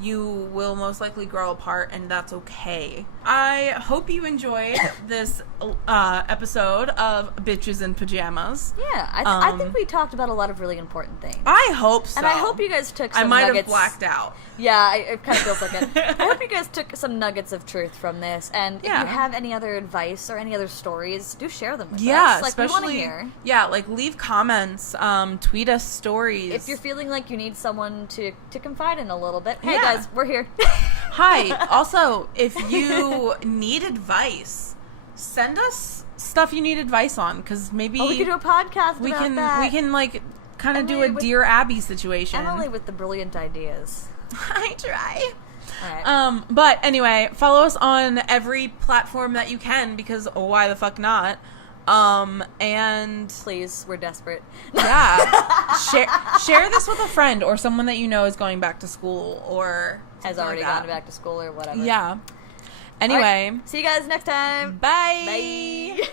you will most likely grow apart, and that's okay. I hope you enjoyed this episode of Bitches in Pajamas. Yeah, I think we talked about a lot of really important things. I hope so. And I hope you guys took some nuggets. I might have blacked out. Yeah, it kind of feels like it. I hope you guys took some nuggets of truth from this, and if you have any other advice or any other stories, do share them with us. Like, we want to hear. Yeah, like, leave comments, tweet us stories. If you're feeling like you need someone to confide in a little bit, hey guys, we're here. Hi. Also, if you need advice, send us stuff you need advice on, because maybe we can do a podcast about that. We can, like, kind of do a Dear Abby situation. Emily with the brilliant ideas. I try. All right. But anyway, follow us on every platform that you can, because why the fuck not? And please, we're desperate. Yeah. Share this with a friend or someone that you know is going back to school or has already gone back to school or whatever. Yeah. Anyway, right. See you guys next time. Bye. Bye.